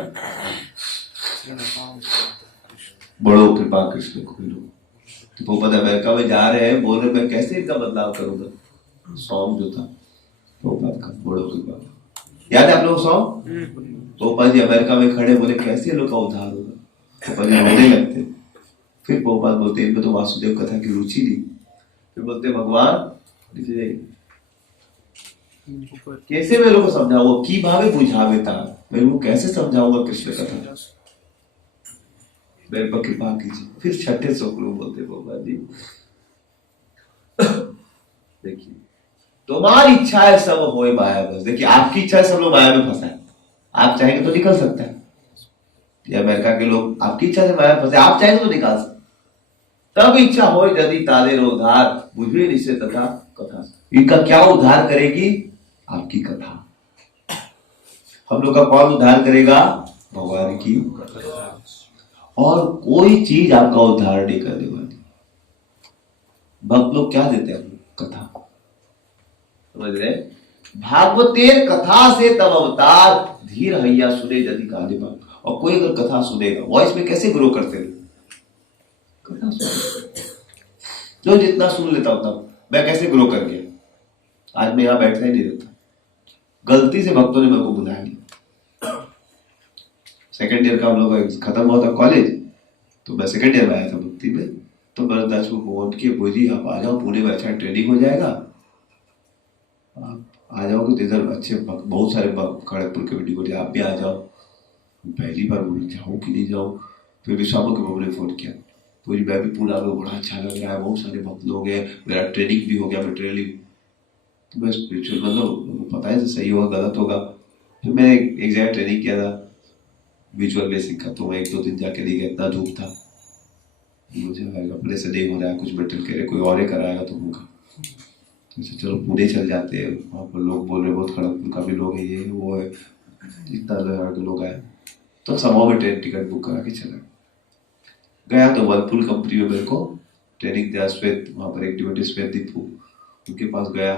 बड़ो कृपा कृष्ण को मिलो। तो प्रभुपाद अमेरिका में जा रहे हैं, बोल रहे मैं कैसे इनका बदलाव करूंगा। सॉन्ग जो था प्रभुपाद का, बड़ो कृपा, याद है आप लोग सॉन्ग? प्रभुपाद जी अमेरिका में खड़े, बोले कैसे लोग का उद्धार होगा। प्रभुपाद जी रोने लगते। फिर प्रभुपाद बोलते इनमें तो वासुदेव कथा की रुचि नहीं। फिर बोलते भगवान कैसे मैं लोगों को समझाऊंगा, की भावे बुझावे था, मैं वो कैसे समझाऊंगा कृष्ण कथा, मेरे पर कृपा कीजिए। फिर छठे श्लोक में बोलते प्रभुपाद जी देखिए तुम्हारी इच्छा है सब होए माया बस। देखिए आपकी इच्छा है सब लोग माया में फंसा है, आप चाहेंगे तो निकल सकता है। ये अमेरिका के लोग आपकी इच्छा से माया फंसे, आप चाहेंगे तो निकाल सकते। तब इच्छा हो यदि तादे उद्धार बुझे निश्चय तथा कथा। इनका क्या उद्धार करेगी? आपकी कथा। हम लोग का कौन उद्धार करेगा? भगवान की कथा। और कोई चीज आपका उद्धार नहीं करने वाली। भक्त लोग क्या देते हैं? कथा। समझ रहे? भागवतेर कथा से तब अवतार धीर हैया सुने यदि गाने बात। और कोई अगर कथा सुनेगा, वॉइस में कैसे ग्रो करते हैं? कथा सुन, जो जितना सुन लेता उतना। मैं कैसे ग्रो कर गया, आज मैं यहां बैठना ही नहीं रहता। गलती से भक्तों ने मेरे को बुला लिया। सेकेंड ईयर का हम लोग खत्म हुआ था कॉलेज, तो मैं सेकेंड ईयर में आया था भक्ति में। तो भरतदास को फोन किए, बोजी आप आ जाओ, पुणे में अच्छा ट्रेनिंग हो जाएगा, आप आ जाओगे तो इधर अच्छे बहुत सारे खड़गपुर के वीडियो, आप भी आ जाओ। पहली बार बोली जाऊँ कि नहीं जाऊँ। फिर विशाखों के बाबू ने फोन किया, पूरी मैं भी पूरा लोग बड़ा अच्छा लग रहा है, बहुत सारे भक्त लोग हैं, मेरा ट्रेनिंग भी हो गया, मैं ट्रेनिंग तो मैं स्पिरिचुअल मतलब पता है सही होगा गलत होगा। फिर मैं एक जगह ट्रेनिंग किया था विजुअल बेसिक का, तो मैं 1-2 दिन जाके नहीं गया, इतना धूप था, मुझे अपने से नहीं हो रहा है, कुछ मेटल कह रहे कोई और कराएगा तो होगा। तो चलो पुणे चल जाते हैं, वहाँ पर लोग बोल रहे बहुत खड़गपुर का भी लोग है, ये वो है, इतना लोग आए। तो समाओं में ट्रेन टिकट बुक करा के चला गया। तो वर्लपुल कंपनी में मेरे को ट्रेनिंग दिया, श्वेत वहाँ पर एक डिवोटी श्वेत दीपू, उनके पास गया,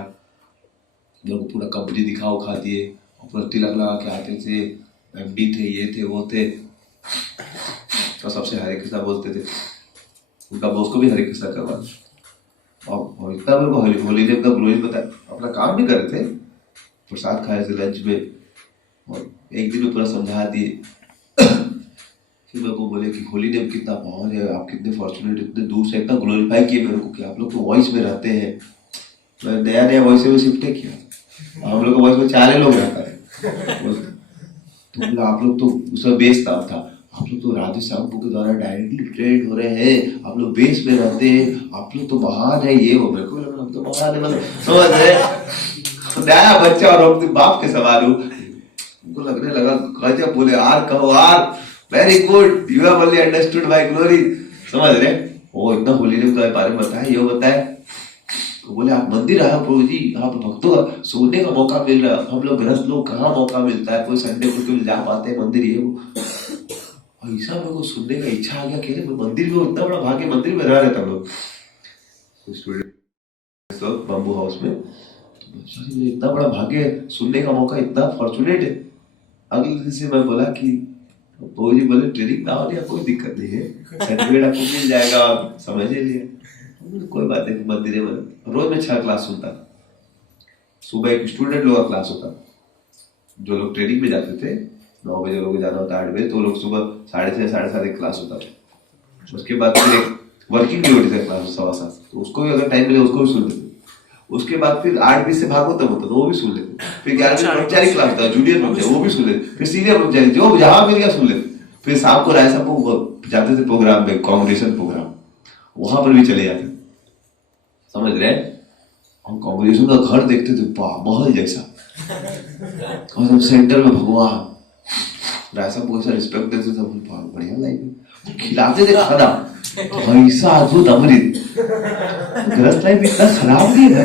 मेरे को पूरा कंपनी दिखा उखा दिए, और पूरा तिलक लगा के आते थे, एमडी थे, ये थे वो थे, तो सबसे हरे कृष्णा बोलते थे। उनका बॉस को भी हरे कृष्णा करवा, और इतना मेरे को होलीडेव का ग्लोरी बताया। अपना काम भी कर रहे थे, प्रसाद खाए थे लंच में, और एक दिन में पूरा समझा दिए। फिर मेरे को बोले कि होलीडेव कितना पावर है, आप कितने फॉर्चुनेट, इतने दूर से इतना ग्लोरीफाई किए मेरे को कि आप लोग तो वॉइस में रहते हैं। मैं नया नया वॉइस में शिफ्ट किया, हम लोग वॉइस में 4 लोग रहता है। तो आप लोग तो उसका बेस नाम था, आप लोग तो राधे श्याम के द्वारा डायरेक्टली ट्रेंड हो रहे हैं, आप लोग बेस में रहते हैं, आप लोग तो महान है, ये वो। मेरे को लगा हम तो महान है, मतलब समझ रहे नया बच्चा और अपने बाप के सवाल हूँ। उनको लगने लगा गजब, बोले आर कहो आर, very good, you have only understood my glory. समझ रहे? वो इतना होलीडेव के बारे में बताया, ये बताया। तो बोले आप मंदिर आए प्रभु जी, आप भक्तों का सोने का मौका मिल रहा है, हम लोग गृहस्थ लोग कहाँ मौका मिलता है, कोई संडे को जा पाते हैं मंदिर, ये वो। ऐसा मेरे को सुनने का इच्छा आ गया कि मंदिर में इतना बड़ा भाग्य, मंदिर में रह रहे थे हम लोग बम्बू हाउस में, इतना बड़ा भाग्य, सुनने का मौका, इतना फॉर्चुनेट है। अगले दिन से मैं बोला कि जी बोले ट्रेनिंग ना होने कोई दिक्कत नहीं है, सर्टिफिकेट आपको मिल जाएगा, समझ लिए कोई बात नहीं। मंदिर में रोज में 6 क्लास सुनता था। सुबह एक स्टूडेंट लोग का क्लास होता, जो लोग ट्रेनिंग में जाते थे, 9 बजे लोग जाना होता, 8 बजे, तो लोग सुबह 6:30 7:30 एक क्लास होता था। उसके बाद फिर एक वर्किंग डिवोटी का क्लास 7:15, तो उसको भी अगर टाइम मिले उसको भी सुन लेते। उसके बाद फिर 8:20 से भागवतम होता तो वो भी सुन लेते। फिर 11 बजे ब्रह्मचारी क्लास था, जूनियर ब्रह्मचारी, वो भी सुन लेते। फिर सीनियर ब्रह्मचारी, जो जहां मिल गया सुन लेते। फिर शाम को राय साहब जाते थे प्रोग्राम में, कांग्रेशन प्रोग्राम, वहां पर भी चले जाते। समझ रहे? हम कांग्रेशन का घर देखते थे, महल जैसा, और हम सेंटर में भगवान, राय साहब को ऐसा रिस्पेक्ट देते थे, बढ़िया लाइफ, खिलाते थे खाना, ऐसा अद्भुत अमृत। गृहस्थ लाइफ इतना खराब नहीं है।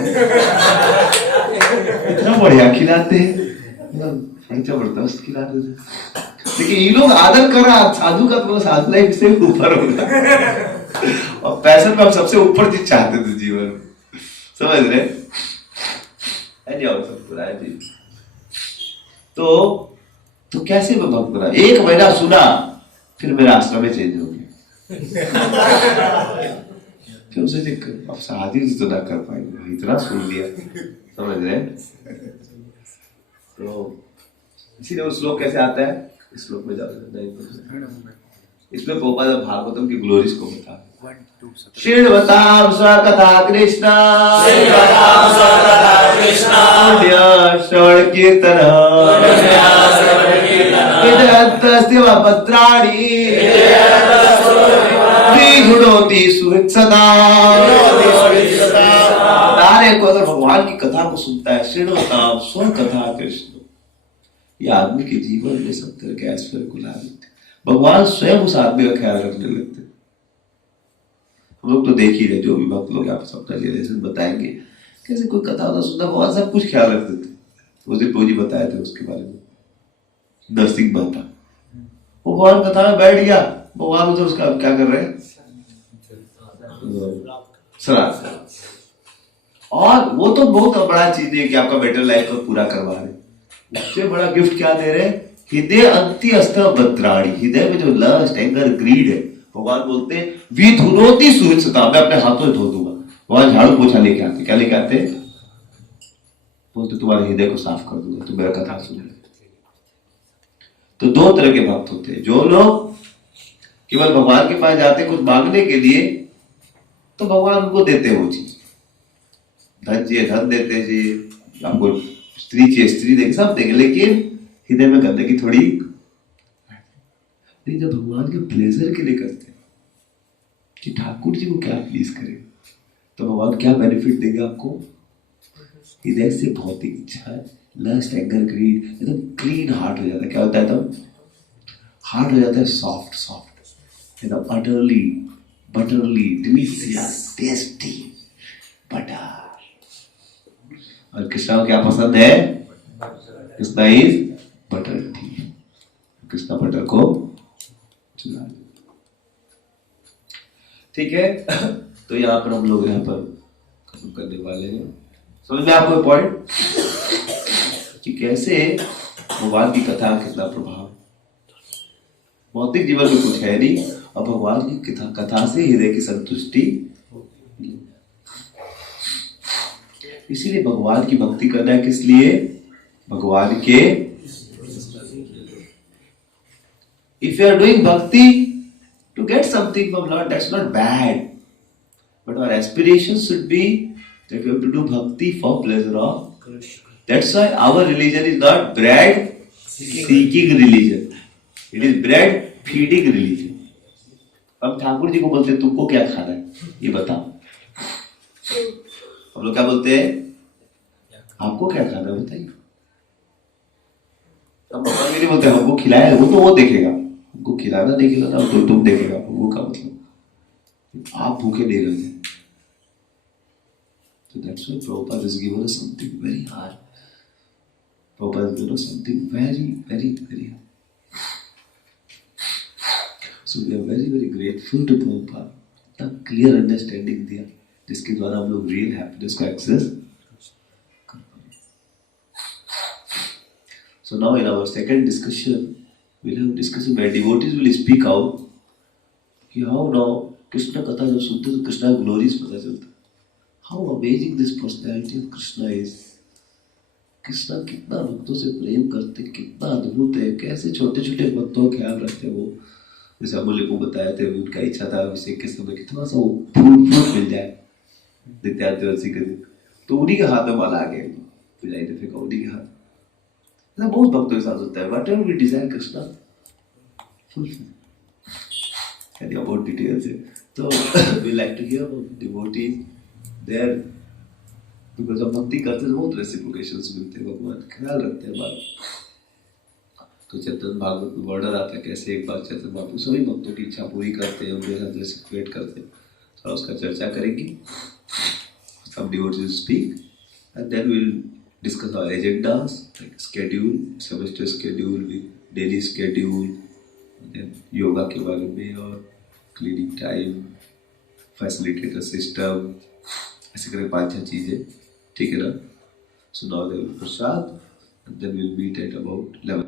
इतना बढ़िया खिलाते हैं, जबरदस्त खिलाते थे। लेकिन ये लोग आदर कर रहा, साधु का तो साधु लाइफ से ऊपर होगा, और पैशन में हम सबसे ऊपर चीज चाहते थे जीवन में, समझ रहे? सब पूरा है जी। तो कैसे मैं भक्त बना? 1 महीना सुना, फिर मेरा आश्रम में चेंज हो गया। फिर उसे अब शादी तो ना कर पाएंगे, इतना सुन लिया, समझ रहे? तो इसीलिए वो श्लोक कैसे आता है, इस श्लोक में जाते नहीं, इसमें गोपाल भागवतम की ग्लोरीज को बता, श्रीवताम स्वकथा कृष्णा श्रवण कीर्तन भद्राणी सुहृत्सदा। नारे को अगर भगवान की कथा को सुनता है, श्रीवताम स्वकथा कृष्ण, ये आदमी के जीवन में सब तरह के ऐश्वर्य को ला देते, भगवान स्वयं उस आदमी का ख्याल रखने लगते। हम लोग तो देख ही रहे, जो भी भक्त लोग आप सब रिलेशन बताएंगे, कैसे कोई कथा होता सुनता, भगवान सब कुछ ख्याल रखते थे। उस दिन प्रोजी बताए थे उसके बारे में, नरसिंह माता, वो भगवान कथा में बैठ गया, भगवान उधर उसका क्या कर रहे हैं, श्राद्ध। और वो तो बहुत बड़ा चीज है कि आपका बेटर लाइफ को पूरा करवा रहे, उससे बड़ा गिफ्ट क्या दे रहे? हृदय अंति अस्त्र भद्राणी, हृदय में जो लस्ट, एंगर, ग्रीड है, भगवान बोलते हैं विधुनोति सुहृत्सता, मैं अपने हाथों से धो दूंगा। वहां झाड़ू पोछा लेके आते, क्या लेके आते? बोलते तुम्हारे हृदय को साफ कर दूंगा, तुम मेरा कथा सुन। तो 2 तरह के भक्त होते हैं, जो लोग केवल भगवान के पास जाते कुछ मांगने के लिए, तो भगवान उनको देते वो चीज, धन चाहिए धन देते जी, आपको स्त्री चाहिए स्त्री देंगे, सब देंगे, लेकिन हृदय में गंदगी थोड़ी नहीं। जब भगवान के प्लेजर के लिए करते हैं कि ठाकुर जी को क्या प्लीज करें, तो भगवान क्या बेनिफिट देंगे आपको? हृदय से भौतिक इच्छा, लस्ट, एंगर, ग्रीड एकदम क्लीन हार्ट हो जाता है। क्या होता है तब? हार्ट हो जाता है सॉफ्ट सॉफ्ट, एकदम अटरली बटरली डिलीशियस टेस्टी बटर। और कृष्णा को क्या पसंद है? Krishna is butter tea, Krishna butter को चुरा। ठीक है, तो यहाँ पर हम लोग यहाँ पर खत्म करने वाले हैं। समझ में आपको पॉइंट कि कैसे भगवान की कथा कितना प्रभाव, भौतिक जीवन में कुछ है नहीं, और भगवान की कथा से हृदय की संतुष्टि। इसीलिए भगवान की भक्ति करना है, किस लिए? भगवान के। इफ यू आर डूइंग भक्ति to get something from Lord, that's not bad, but our aspiration should be that we have to do bhakti for pleasure of Krishna. That's why our religion is not bread seeking religion, it is bread feeding religion. अब ठाकुर जी को बोलते हैं तुमको क्या खाना है ये बताओ, हम लोग क्या बोलते हैं? आपको क्या खाना है बताइए। अब भगवान नहीं बोलते हमको खिलाया, वो तो वो देखेगा, हमको खिलाना देखेगा ना, तो तुम देखेगा। वो का मतलब आप भूखे नहीं रहते। So that's why Prabhupada has given us something very hard. Prabhupada has given us something very, very, very hard. So we are very, very grateful to Prabhupada. इतना clear understanding दिया, जिसके द्वारा हम लोग real happiness को access कर पाए। So now in our second discussion, we'll have discussion where devotees will speak out कि how now कृष्ण कथा जब सुनते तो कृष्णा ग्लोरीज पता चलता, how amazing this personality of Krishna is. Krishna कितना भक्तों से प्रेम करते, कितना अद्भुत है, कैसे छोटे छोटे भक्तों का ख्याल रखते वो। जैसे अमूल्य को बताया थे, उनका इच्छा था अभिषेक के समय कितना सा वो फूल मिल जाए नित्याद्वैती के दिन, तो उन्हीं के हाथ में माला आ गया, पिलाई थे फिर उन्हीं के हाथ। बहुत भक्तों के साथ होता है, whatever we desire Krishna fulfil. And about details, so we like to hear about devotees there, because जब भक्ति करते हैं बहुत रेसिप्रोकेशंस मिलते हैं, भगवान ख्याल रखते हैं बात। तो चैतन्य भागवत में वर्णन आता है कैसे एक बार चैतन्य बाबू सभी भक्तों की इच्छा पूरी करते हैं, उनके साथ रेसिप्रोकेट करते हैं। थोड़ा उसका चर्चा करेंगे, some devotees will speak and then we'll discuss our agendas, like schedule, semester schedule, daily schedule, then yoga के बारे में और cleaning time, facilitator system, ऐसे करके 5-6 चीजें, ठीक है ना? So now they will prasad, and then we'll meet at about 11.